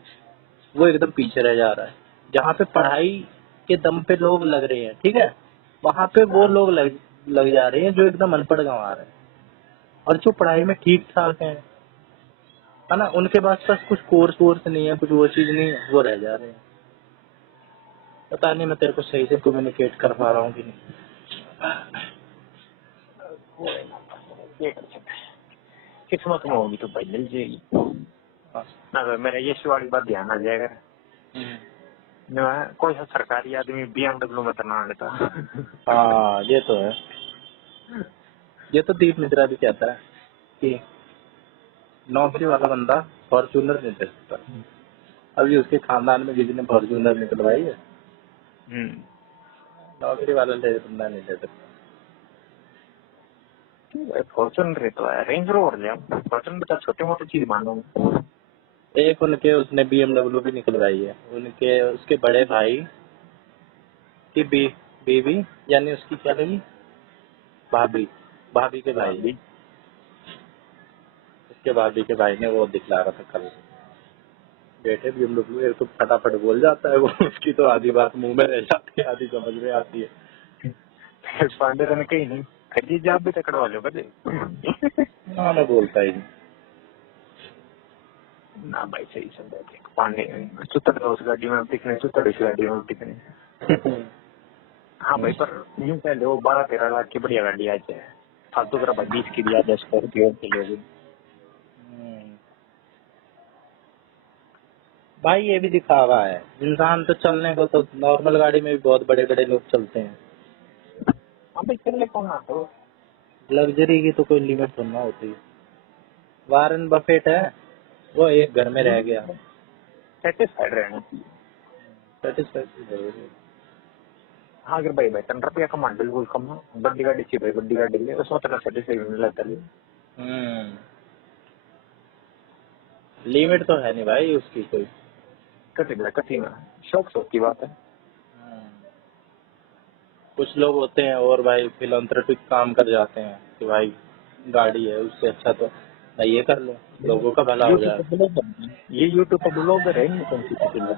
वो एकदम पीछे रह जा रहा है। जहाँ पे पढ़ाई के दम पे लोग लग रहे हैं, ठीक है, वहाँ पे वो लोग लग जा रहे हैं जो एकदम अनपढ़ गंवार है, और जो पढ़ाई में ठीक ठाक है ना, उनके पास बस कुछ कोर्स वोर्स नहीं है, कुछ वो चीज नहीं है, वो रह जा रहे हैं। पता नहीं मैं तेरे को सही से कम्युनिकेट कर पा रहा हूँ कि नहीं। ये कर सकते हैं। किस्मत में होगी तो भाई मिल जाएगी हाँ, ना। तो मेरा ये वाली बात ध्यान आ जाएगा ना, कोई सा सरकारी आदमी BMW में तो ना लेता। हाँ, ये तो है। ये तो दीप मिश्रा भी कहता है कि नौकरी वाला बंदा फॉर्चूनर नहीं दे सकता। अभी उसके खानदान में किसी ने फॉर्चूनर निकलवाई है, नौकरी वाला बंदा नहीं दे सकता। फॉर्चूनर तो है, रेंज रोवर ले फॉर्चूनर तो छोटे मोटे चीज मानो। एक उनके उसने BMW भी निकलवाई है, उनके उसके बड़े भाई की बीवी, यानी उसकी क्या लगी, भाभी, भाभी के भाई, भाभी उसके भाभी के भाई ने वो दिखला रहा था कल। बेटे BMW, एक तो फटाफट बोल जाता है वो, उसकी तो आधी बात मुंह में रह जाती है, आधी समझ में आती है। पांडे ने कहीं नहीं खरीद जा भी तकड़वा लो बदे। हाँ, मैं बोलता ही नहीं। ना भाई सही सब बात है। पांडे सुतर तो उस गाड़ी में दिखने, सुतर इस गाड़ी में दिखने। हाँ भाई, पर यूं पहले वो 12-13 लाख की बढ़िया गाड़ी आज है, फालतू कर भाई 20 की दिया, 10 स्कॉर्पियो के लोग। भाई ये भी दिखावा है, इंसान तो चलने को तो नॉर्मल गाड़ी में भी बहुत बड़े बड़े लोग चलते हैं, हाँ भाई चलने कौन ना तो लग्जरी की तो कोई लिमिट थोड़ा होती है। वारन बफेट है, वो एक घर में रह गया, सेटिस्फाइड रहना चाहिए। सेटिस्फैक्शन जरूरी है। हाँ अगर भाई 10 रुपया कमा बिल्कुल कमा बड़ी गाड़ी चाहिए भाई बड़ी गाड़ी ले उसमें तेरा सर्टिफिकेट मिला था लिमिट तो है नहीं भाई उसकी कोई। कथी में शौक शौक की बात है। कुछ लोग होते हैं और भाई फिलंथ्रोपिक काम कर जाते हैं कि भाई गाड़ी है उससे अच्छा तो भाई ये कर लो, लोगों का भला हो यूट्यूब जाए। पर ब्लॉगर ये यूट्यूब पर ब्लॉगर है नहीं कौन सी किसी में।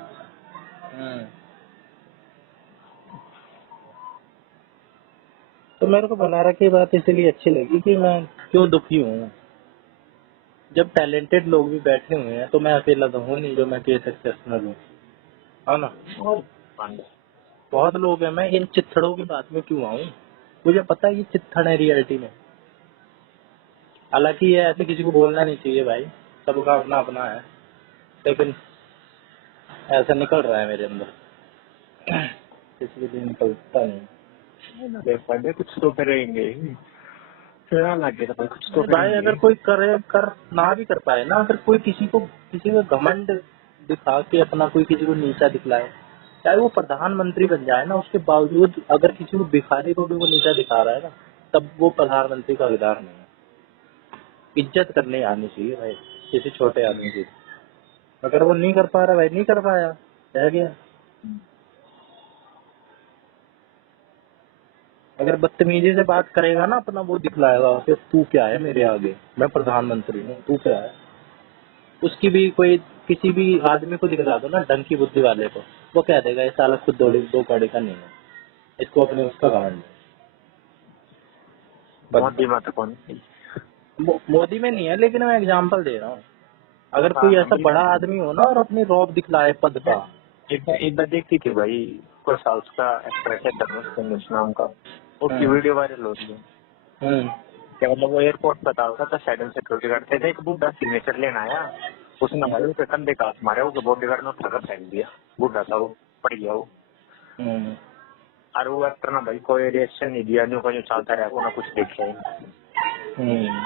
तो मेरे को बनारस की बात इसलिए अच्छी लगी कि मैं क्यों दुखी हूँ। जब टैलेंटेड लोग भी बैठे हुए हैं तो मैं अकेला तो हूँ नहीं जो मैं के सक्सेसफुल हूँ, है ना। और पांडे बहुत लोग हैं, मैं इन चित्थड़ों की बात में क्यों आऊँ। मुझे पता है ये चित्थड़ है रियलिटी में। हालांकि ये ऐसे किसी को बोलना नहीं चाहिए भाई, सबका अपना अपना है, लेकिन ऐसा निकल रहा है मेरे अंदर किसी के लिए निकलता नहीं। पांडे कुछ तो करेंगे फिर लगे तो कुछ तो भाई करेंगे। अगर कोई करे कर ना भी कर पाए ना, अगर कोई किसी को घमंड दिखा के अपना कोई किसी को नीचा दिखलाए, चाहे वो प्रधानमंत्री बन जाए ना, उसके बावजूद अगर किसी को भिखारी को भी वो नीचा दिखा रहा है ना, तब वो प्रधानमंत्री का हकदार नहीं है। इज्जत करने आनी चाहिए भाई किसी छोटे आदमी की। अगर वो नहीं कर पा रहा भाई नहीं कर पाया, रह गया। अगर बदतमीजी से बात करेगा ना अपना वो दिखलाएगा कि तू क्या है मेरे आगे, मैं प्रधानमंत्री हूँ, तू क्या है। उसकी भी कोई किसी भी आदमी को दिखला दो ना ढंग की बुद्धि वाले को, वो कह देगा ये साला खुद दो कौड़े का नहीं है, इसको अपने उसका घमंड है। मोदी मत कौन मोदी में नहीं है, लेकिन मैं एग्जांपल दे रहा हूँ। अगर कोई हाँ ऐसा बड़ा आदमी हो ना और अपनी रौब दिखलाए पद का। एक बार देखती थी भाई कोई सा उसका एक्ट्रेस है धनुष नाम का उसकी हम्म वीडियो वायरल हो रही है। हम्म क्या मतलब वो एयरपोर्ट पर था तो साइड में सिक्योरिटी गार्ड थे एक बूढ़ा सिग्नेचर लेना आया उसने भाई उसके कंधे का हाथ मारा वो बॉडी गार्ड ने उठा कर फेंक दिया बूढ़ा था वो पड़ गया वो। हम्म और वो एक्टर ना भाई कोई रिएक्शन नहीं दिया जो चलता रहा को ना कुछ देखा ही हम्म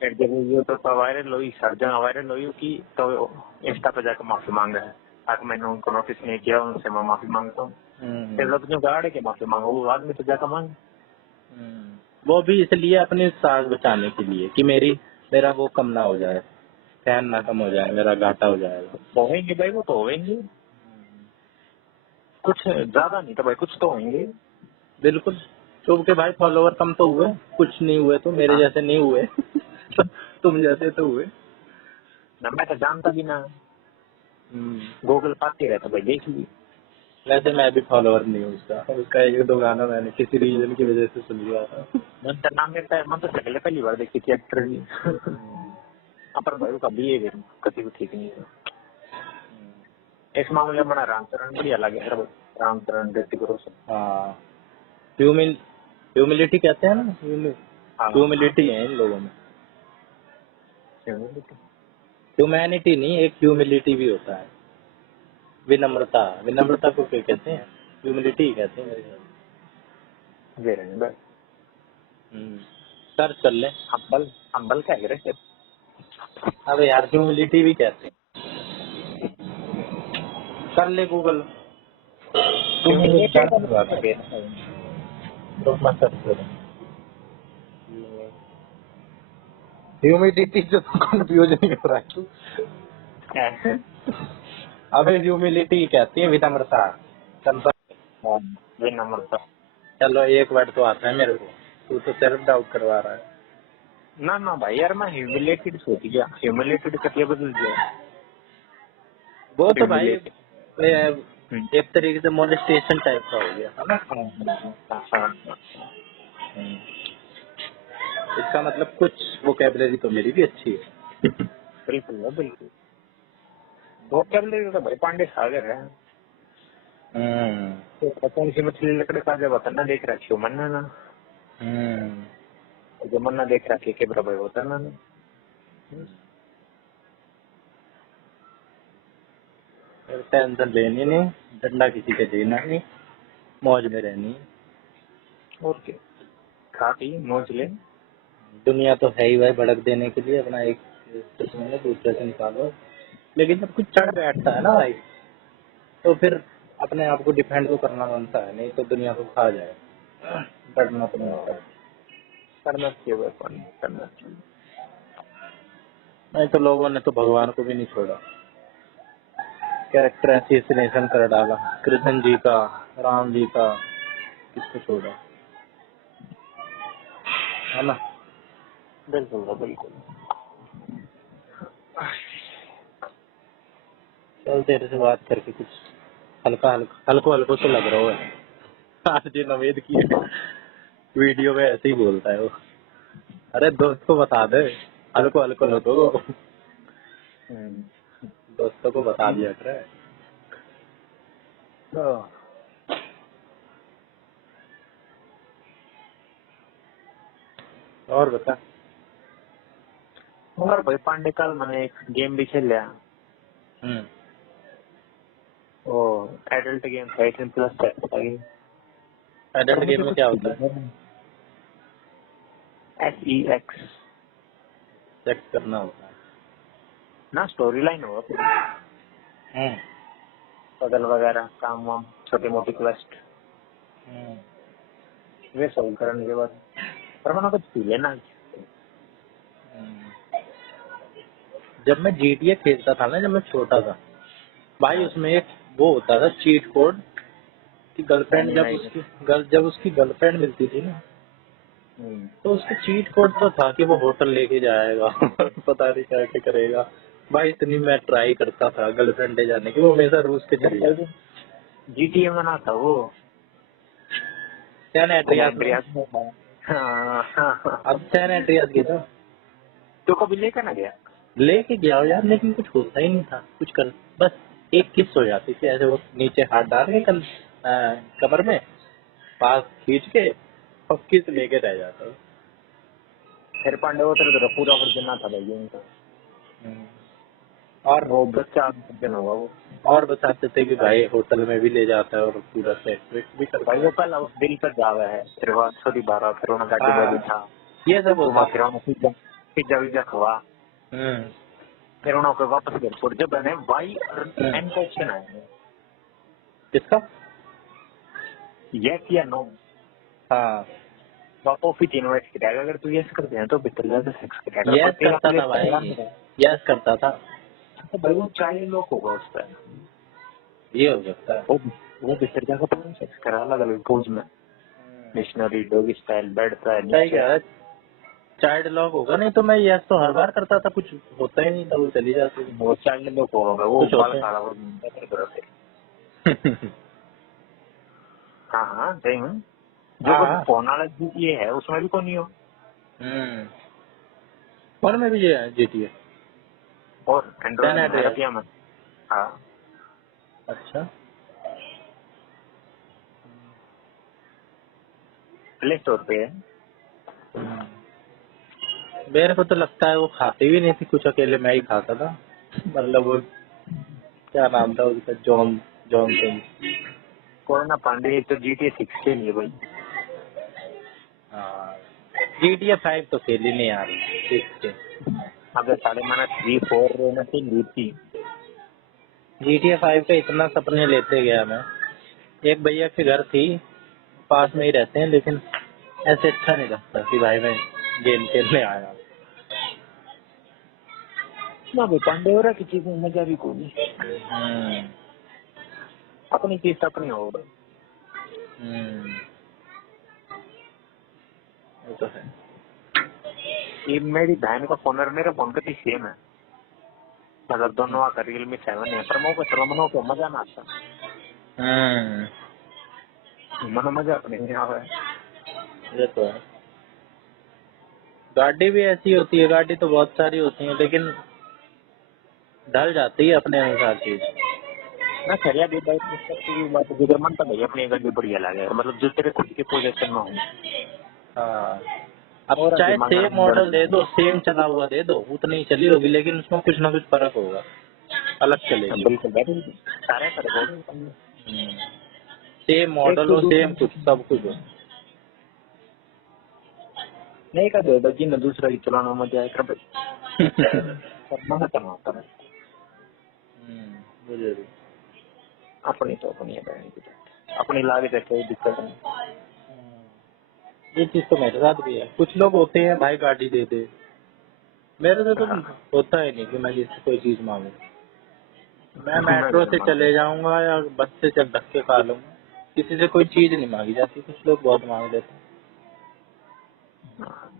फिर जब ये तो वायरल हुई हर जगह वायरल हुई कि तो इंस्टा पे जाकर माफी मांग रहे हैं आज मैंने उनको नोटिस नहीं किया उनसे मैं माफी मांगता हूँ। फिर हम्म लोग जो गाड़ी के माफी मांगो वो आदमी तो जाकर मांग वो भी इसलिए अपनी सांस बचाने के लिए कि मेरा वो कम ना हो जाए, फैन ना कम हो जाए, मेरा घाटा हो जाएगा। होंगे भाई वो तो होंगे कुछ ज्यादा नहीं तो भाई कुछ तो होंगे। बिल्कुल, क्योंकि भाई फॉलोवर कम तो हुए, कुछ नहीं हुए तो मेरे हाँ जैसे नहीं हुए तुम जैसे तो हुए। ना मैं तो जानता भी ना गूगल पाते रहता भाई देख ली। वैसे मैं भी फॉलोवर नहीं हूँ उसका एक दो गाना मैंने किसी रीजन की वजह से सुन लिया था। मन तो नाम लेता है मन तो पहले पहली बार देखी थी एक्टर भी पर भाई उसका बिहेवियर कभी भी ठीक नहीं है। इस मामले में रामचरण बढ़िया लगे हर रामचरण ऋतिक रोशन। हाँ, ह्यूमिलिटी कहते हैं ना, हाँ ह्यूमिलिटी है इन लोगों में। ह्यूमैनिटी नहीं, एक ह्यूमिलिटी भी होता है, विनम्रता। विनम्रता को क्या कहते हैं? ह्यूमिलिटी कहते हैं मेरे ख्याल वीरेंद्र में। सर्च कर ले। हम्बल हम्बल क्या है रे अबे यार ह्यूमिलिटी भी कहते हैं, कर ले गूगल। तुम मुझे ह्यूमिलेटेड दर्द हुआ था तो मैं सर्च करूँ ह्यूमिडिटी जो कंफ्यूज नहीं हो रहा है तू। अबे ह्यूमिलिटी कहती है विनम्रता। विनम्रता चलो एक वर्ड तो आता है मेरे को, तू तो सेल्फ डाउट करवा रहा है। ना ना भाई यार मैं ह्यूमिलेटेड सोच गया ह्यूमिलेटेड कटिया बदल दिया वो तो भाई ह्यूमिलेटेड। एक तरीके से मोलेस्टेशन टाइप का हो गया है ना। इसका मतलब कुछ वोकेबलरी तो मेरी भी अच्छी है। बिल्कुल है बिल्कुल वोकैबुलरी तो भाई पांडे सागर है। तो कौन सी मछली लकड़े का जब वतन देख रखी हो मन्ना ना जो मन्ना देख रखी के बराबर होता ना टेंशन लेनी नहीं, डंडा किसी के देना नहीं, मौज में रहनी। और क्या खा पी मौज ले। दुनिया तो है ही भाई भड़क देने के लिए, अपना एक दूसरे से निकालो। लेकिन जब कुछ चढ़ बैठता है ना भाई, तो फिर अपने आप को डिफेंड तो करना बनता है, नहीं तो दुनिया को खा जाए। डरना तो नहीं होता। करना चाहिए वेपन, करना चाहिए। नहीं तो लोगों ने तो भगवान को भी नहीं छोड़ा, कैरेक्टर एसोसिएशन कर डाला, कृष्ण जी का, राम जी का, किसको छोड़ा, है ना। बिल्कुल बिल्कुल। चल तेरे से बात करके कुछ हल्का हल्का हल्को हल्को से लग रहा है। आज जी नवेद की वीडियो में ऐसे ही बोलता है वो। अरे दोस्त को बता दे, हल्को हल्को लगो, दोस्तों को बता दिया कर। और बता। और भाई पांडे कल मैंने एक गेम भी खेल लिया। वो एडल्ट गेम 18+ है। एडल्ट गेम में क्या होता है? SEX चेक करना होता है ना, स्टोरी लाइन होगा पूरी, पजल वगैरह, काम वाम, छोटी मोटी क्वेस्ट, वे सॉल्व करने के बाद पर मैंने कुछ पी लेना। जब मैं GTA खेलता था ना, जब मैं छोटा था भाई, उसमें एक वो होता था चीट कोड कि गर्लफ्रेंड जब उसकी गर्लफ्रेंड मिलती थी ना, तो उसका चीट कोड तो था कि वो होटल लेके जाएगा। पता नहीं क्या क्या करेगा भाई। इतनी मैं ट्राई करता था गर्लफ्रेंड ले जाने की, वो हमेशा रूस के चली जाती। GTA में ना था वो सैन एंड्रियास में। हाँ। अब सैन एंड्रियास की था। तो कभी लेकर ना गया? लेके गया यार, लेकिन कुछ होता ही नहीं था, कुछ कर बस एक किस हो जाती थी ऐसे, वो नीचे हाथ डाल के कमर में पास खींच के और किस लेके रह जाता। फिर पांडे वो तेरे तरफ पूरा वर्जन था भाई उनका। और वो बच्चा वर्जन होगा वो। और बताते थे कि भाई होटल में भी ले जाता है और पूरा सेट भी करता भाई है। वो पहला उस दिल पर जावा है फिर वो छोटी बारह फिर उन्होंने गाड़ी में बिठा, ये सब होता फिर उन्होंने पिज्जा विज्जा खवा, फिर उन्होंने वापस घर छोड़ जब बने भाई एंड क्वेश्चन आया किसका? यस या नो। हाँ वापस फिर इनवाइट करेगा, अगर तू यस करते हैं तो भीतर जाकर सेक्स करेगा। यस करता था भाई, यस करता था। तो भाई वो चाइल्ड लोग होगा उस पर, ये हो सकता है। वो भीतर जाकर पूरा सेक्स करा अलग अलग पोज में, मिशनरी, डॉगी स्टाइल, बेड पर सही कह रहा है, चाइल्ड लॉक होगा। नहीं तो मैं यस तो हर बार करता था, कुछ होता ही नहीं था, वो चली जाती थी। वो चाइल्ड लोग होगा वो कुछ बाल होता काला हो हाँ हाँ सही में। जो हाँ फोन वाला ये है उसमें भी कौन नहीं हो, फोन में भी ये है GTA और एंड्रॉइड में रतिया में। हाँ अच्छा। प्ले स्टोर पे है। मेरे को तो लगता है वो खाते भी नहीं थी कुछ, अकेले मैं ही खाता था। मतलब वो क्या नाम था उसका, John John Singh. Corona Pandey तो GTA 6 के लिए भाई। हाँ GTA 5 तो खेली नहीं यार, ठीक है। अगर साढ़े माना 3 4 रहना चाहिए थी। GTA 5 का इतना सपने लेते गया मैं। एक भैया के घर थी, पास में ही रहते हैं, लेकिन ऐसे अच्छा नहीं लगता कि भाई मैं गेम खेलने आया। ना भाई पांडे हो रहा की चीज में मजा भी कोई नहीं, अपनी चीज अपनी हो। वो तो है। ये मेरी बहन का फोन और मेरा फोन का भी सेम है, मतलब दोनों का Realme 7 है, पर मुझे चलाने को मजा ना आता। मनो मजा अपने में आवे। ये तो है। गाड़ी भी ऐसी होती है, गाड़ी तो बहुत सारी होती है, लेकिन ढल जाती है अपने अनुसार चीज। ना खरिया भी बाइक की बात है, मन तो भाई अपनी गाड़ी बढ़िया लगे, मतलब जो तेरे खुद के पोजीशन में हो। हाँ, अब और चाहे दिमाग सेम मॉडल दे दो, सेम चला हुआ दे दो, उतनी ही चली होगी, लेकिन उसमें कुछ ना कुछ फर्क होगा, अलग चलेगी। बिल्कुल बैठे सारे कर दो। सेम एक मॉडल तो हो, सेम कुछ, सब कुछ हो। नहीं का दे दो कि न दूसरा ही चलाना मजा आए कर भाई। करना करना होता है। मुझे भी। अपनी तो अपनी है बहन की, अपनी लागे तो कोई दिक्कत नहीं। ये चीज तो मेरे साथ भी है। कुछ लोग होते हैं भाई गाड़ी दे दे, मेरे से तो हाँ, होता ही नहीं कि मैं जिससे कोई चीज मांगू। मैं मैं मेट्रो भी से मांगू। चले जाऊंगा या बस से चल धक्के खा लूंगा, किसी से कोई चीज नहीं मांगी जाती। कुछ लोग बहुत मांग लेते हैं। हाँ,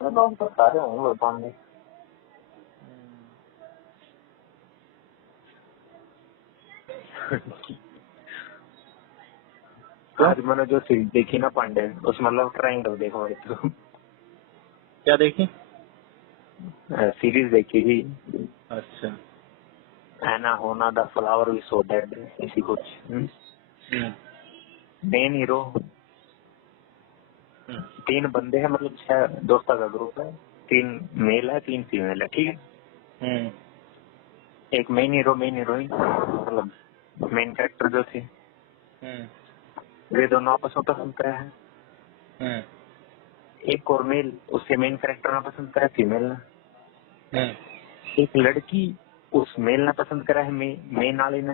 तो लोग तो सारे होंगे मांगने। आज मैंने जो सीरीज देखी ना पांडे, उसमें लव ट्रायंगल देखो एक तो क्या देखी? सीरीज देखी थी, अच्छा। Anohana the flower we saw dead, ऐसी कुछ। मेन हीरो हम्म, 3 बंदे हैं, मतलब 6 दोस्तों का ग्रुप है, 3 मेल है 3 फीमेल है, ठीक है। हम्म, एक मेन हीरो मेन हीरोइन, मतलब मेन कैरेक्टर जो थे, हम्म, वे दोनों आपस में पसंद करे हैं। हम्म, एक और मेल उसके मेन कैरेक्टर ने पसंद करा फीमेल ने। हम्म, एक लड़की उस मेल ने पसंद करा है मेन वाले ने।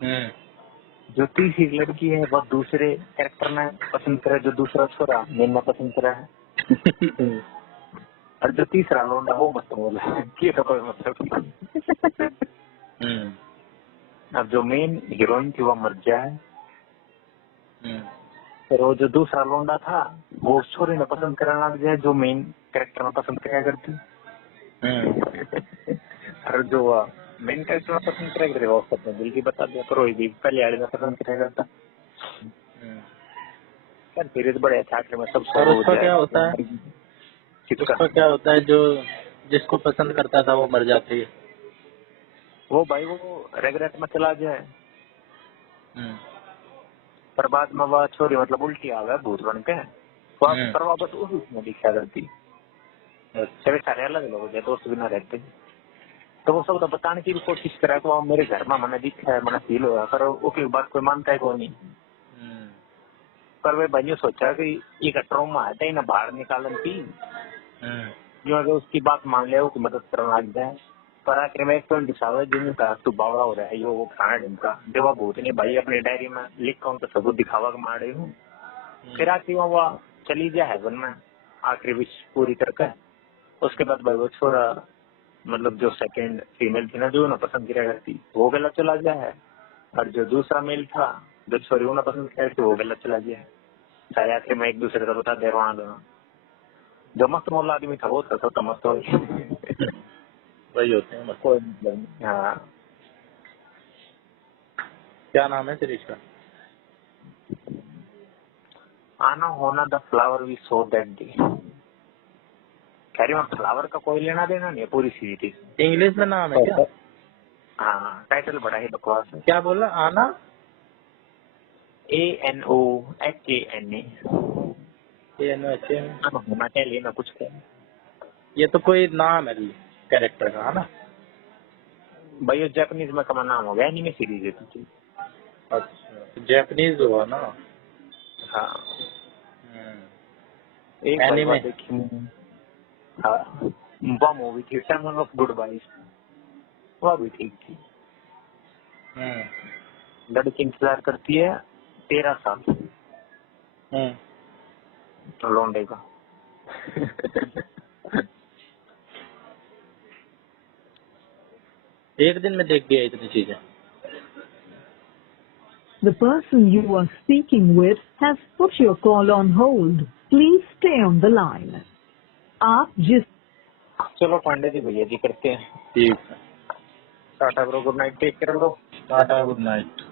हम्म, जो तीसरी लड़की है वह दूसरे कैरेक्टर ने पसंद करा, जो दूसरा छोरा मेन ने पसंद करा है। और जो तीसरा लौंडा वो मत बोला है ये तो कोई मतलब नहीं। हम्म, अब जो मेन हीरोइन थी वो मर गया है, हम्म, फिर वो जो दूसरा लौंडा था वो उस छोरे ने पसंद करने लग गया जो मेन कैरेक्टर में पसंद किया करती। और जो मेन कैरेक्टर में पसंद किया करते वो अपने दिल की बता दिया, पर वही भी पहले वाले में पसंद किया करता। यार फिर बड़े अच्छा आखिर में सब और सॉल्व हो उसका क्या होता है? जाए। किसका? उसका क्या होता है? जो जिसको पसंद करता था वो मर जाती है। वो भाई वो रेगरेट में चला जाए, हम्म, पर बाद में वह छोरी मतलब उल्टी आ गया भूत बन के, हम्म, पर वापस उस उसमें दिखा करती। अच्छा, सभी सारे अलग लोग होते, दोस्त भी ना रहते, तो वो सब तो बताने की भी कोशिश करा कि वो मेरे घर में मैंने दिखा है, मैंने फील हुआ, पर उसकी बात कोई मानता है कोई नहीं। हम्म, पर वे भाई ने सोचा कि एक ट्रॉमा है इन्हें बाहर निकालन थी, हम्म, जो अगर उसकी बात मान ले उसकी मदद करना लग जाए। पर आखिर में एक पॉइंट दिखावा जिनका तू बावड़ा हो रहा है यो वो खाना ढूंढा जब वो भूत ने भाई अपनी डायरी में लिखा हूँ तो सबूत दिखावा मार रही हूँ। फिर आखिर में वो चली जाए हेवन में आखिरी विश पूरी करके। उसके बाद भाई वो छोरा मतलब जो सेकंड फीमेल थी ना जो उन्हें पसंद किया करती वो गला चला गया है, और जो दूसरा मेल था जो छोरी उन्हें पसंद किया करती वो गला चला गया है। शायद आखिर में एक दूसरे का बता दे वहां दोनों जो मस्त मोला आदमी था वो था तो मस्त हो गया। वही होते हैं मतलब। कोई मतलब नहीं। हाँ, क्या नाम है सीरीज का? Anohana the flower we saw that day. कह रही हूँ फ्लावर का कोई लेना देना नहीं है पूरी सीरीज। इंग्लिश में नाम है क्या? हाँ, टाइटल बड़ा ही बकवास है। क्या बोला? आना ANOHANA। ANOHA? होना क्या लेना कुछ क्या ये तो कोई नाम है कैरेक्टर का, है ना? भाई ये जापानीज में कमा नाम हो गया, एनिमे सीरीज है कुछ। अच्छा, जापानीज हुआ ना? हाँ, एक भाई एनिमे। बात देखी मैंने। हाँ, वो मूवी थी टर्न ऑफ गुड बाइस, वो भी ठीक थी। हम्म, लड़की इंतजार करती है 13 साल हम्म, लौंडे का। एक दिन में देख गया इतनी चीजें। The person you are speaking with has put your call on hold. Please stay on the line. आप जिस चलो पांडे जी भैया जी करते हैं। ठीक है। Tata bro, good night, take care bro. Tata, good night.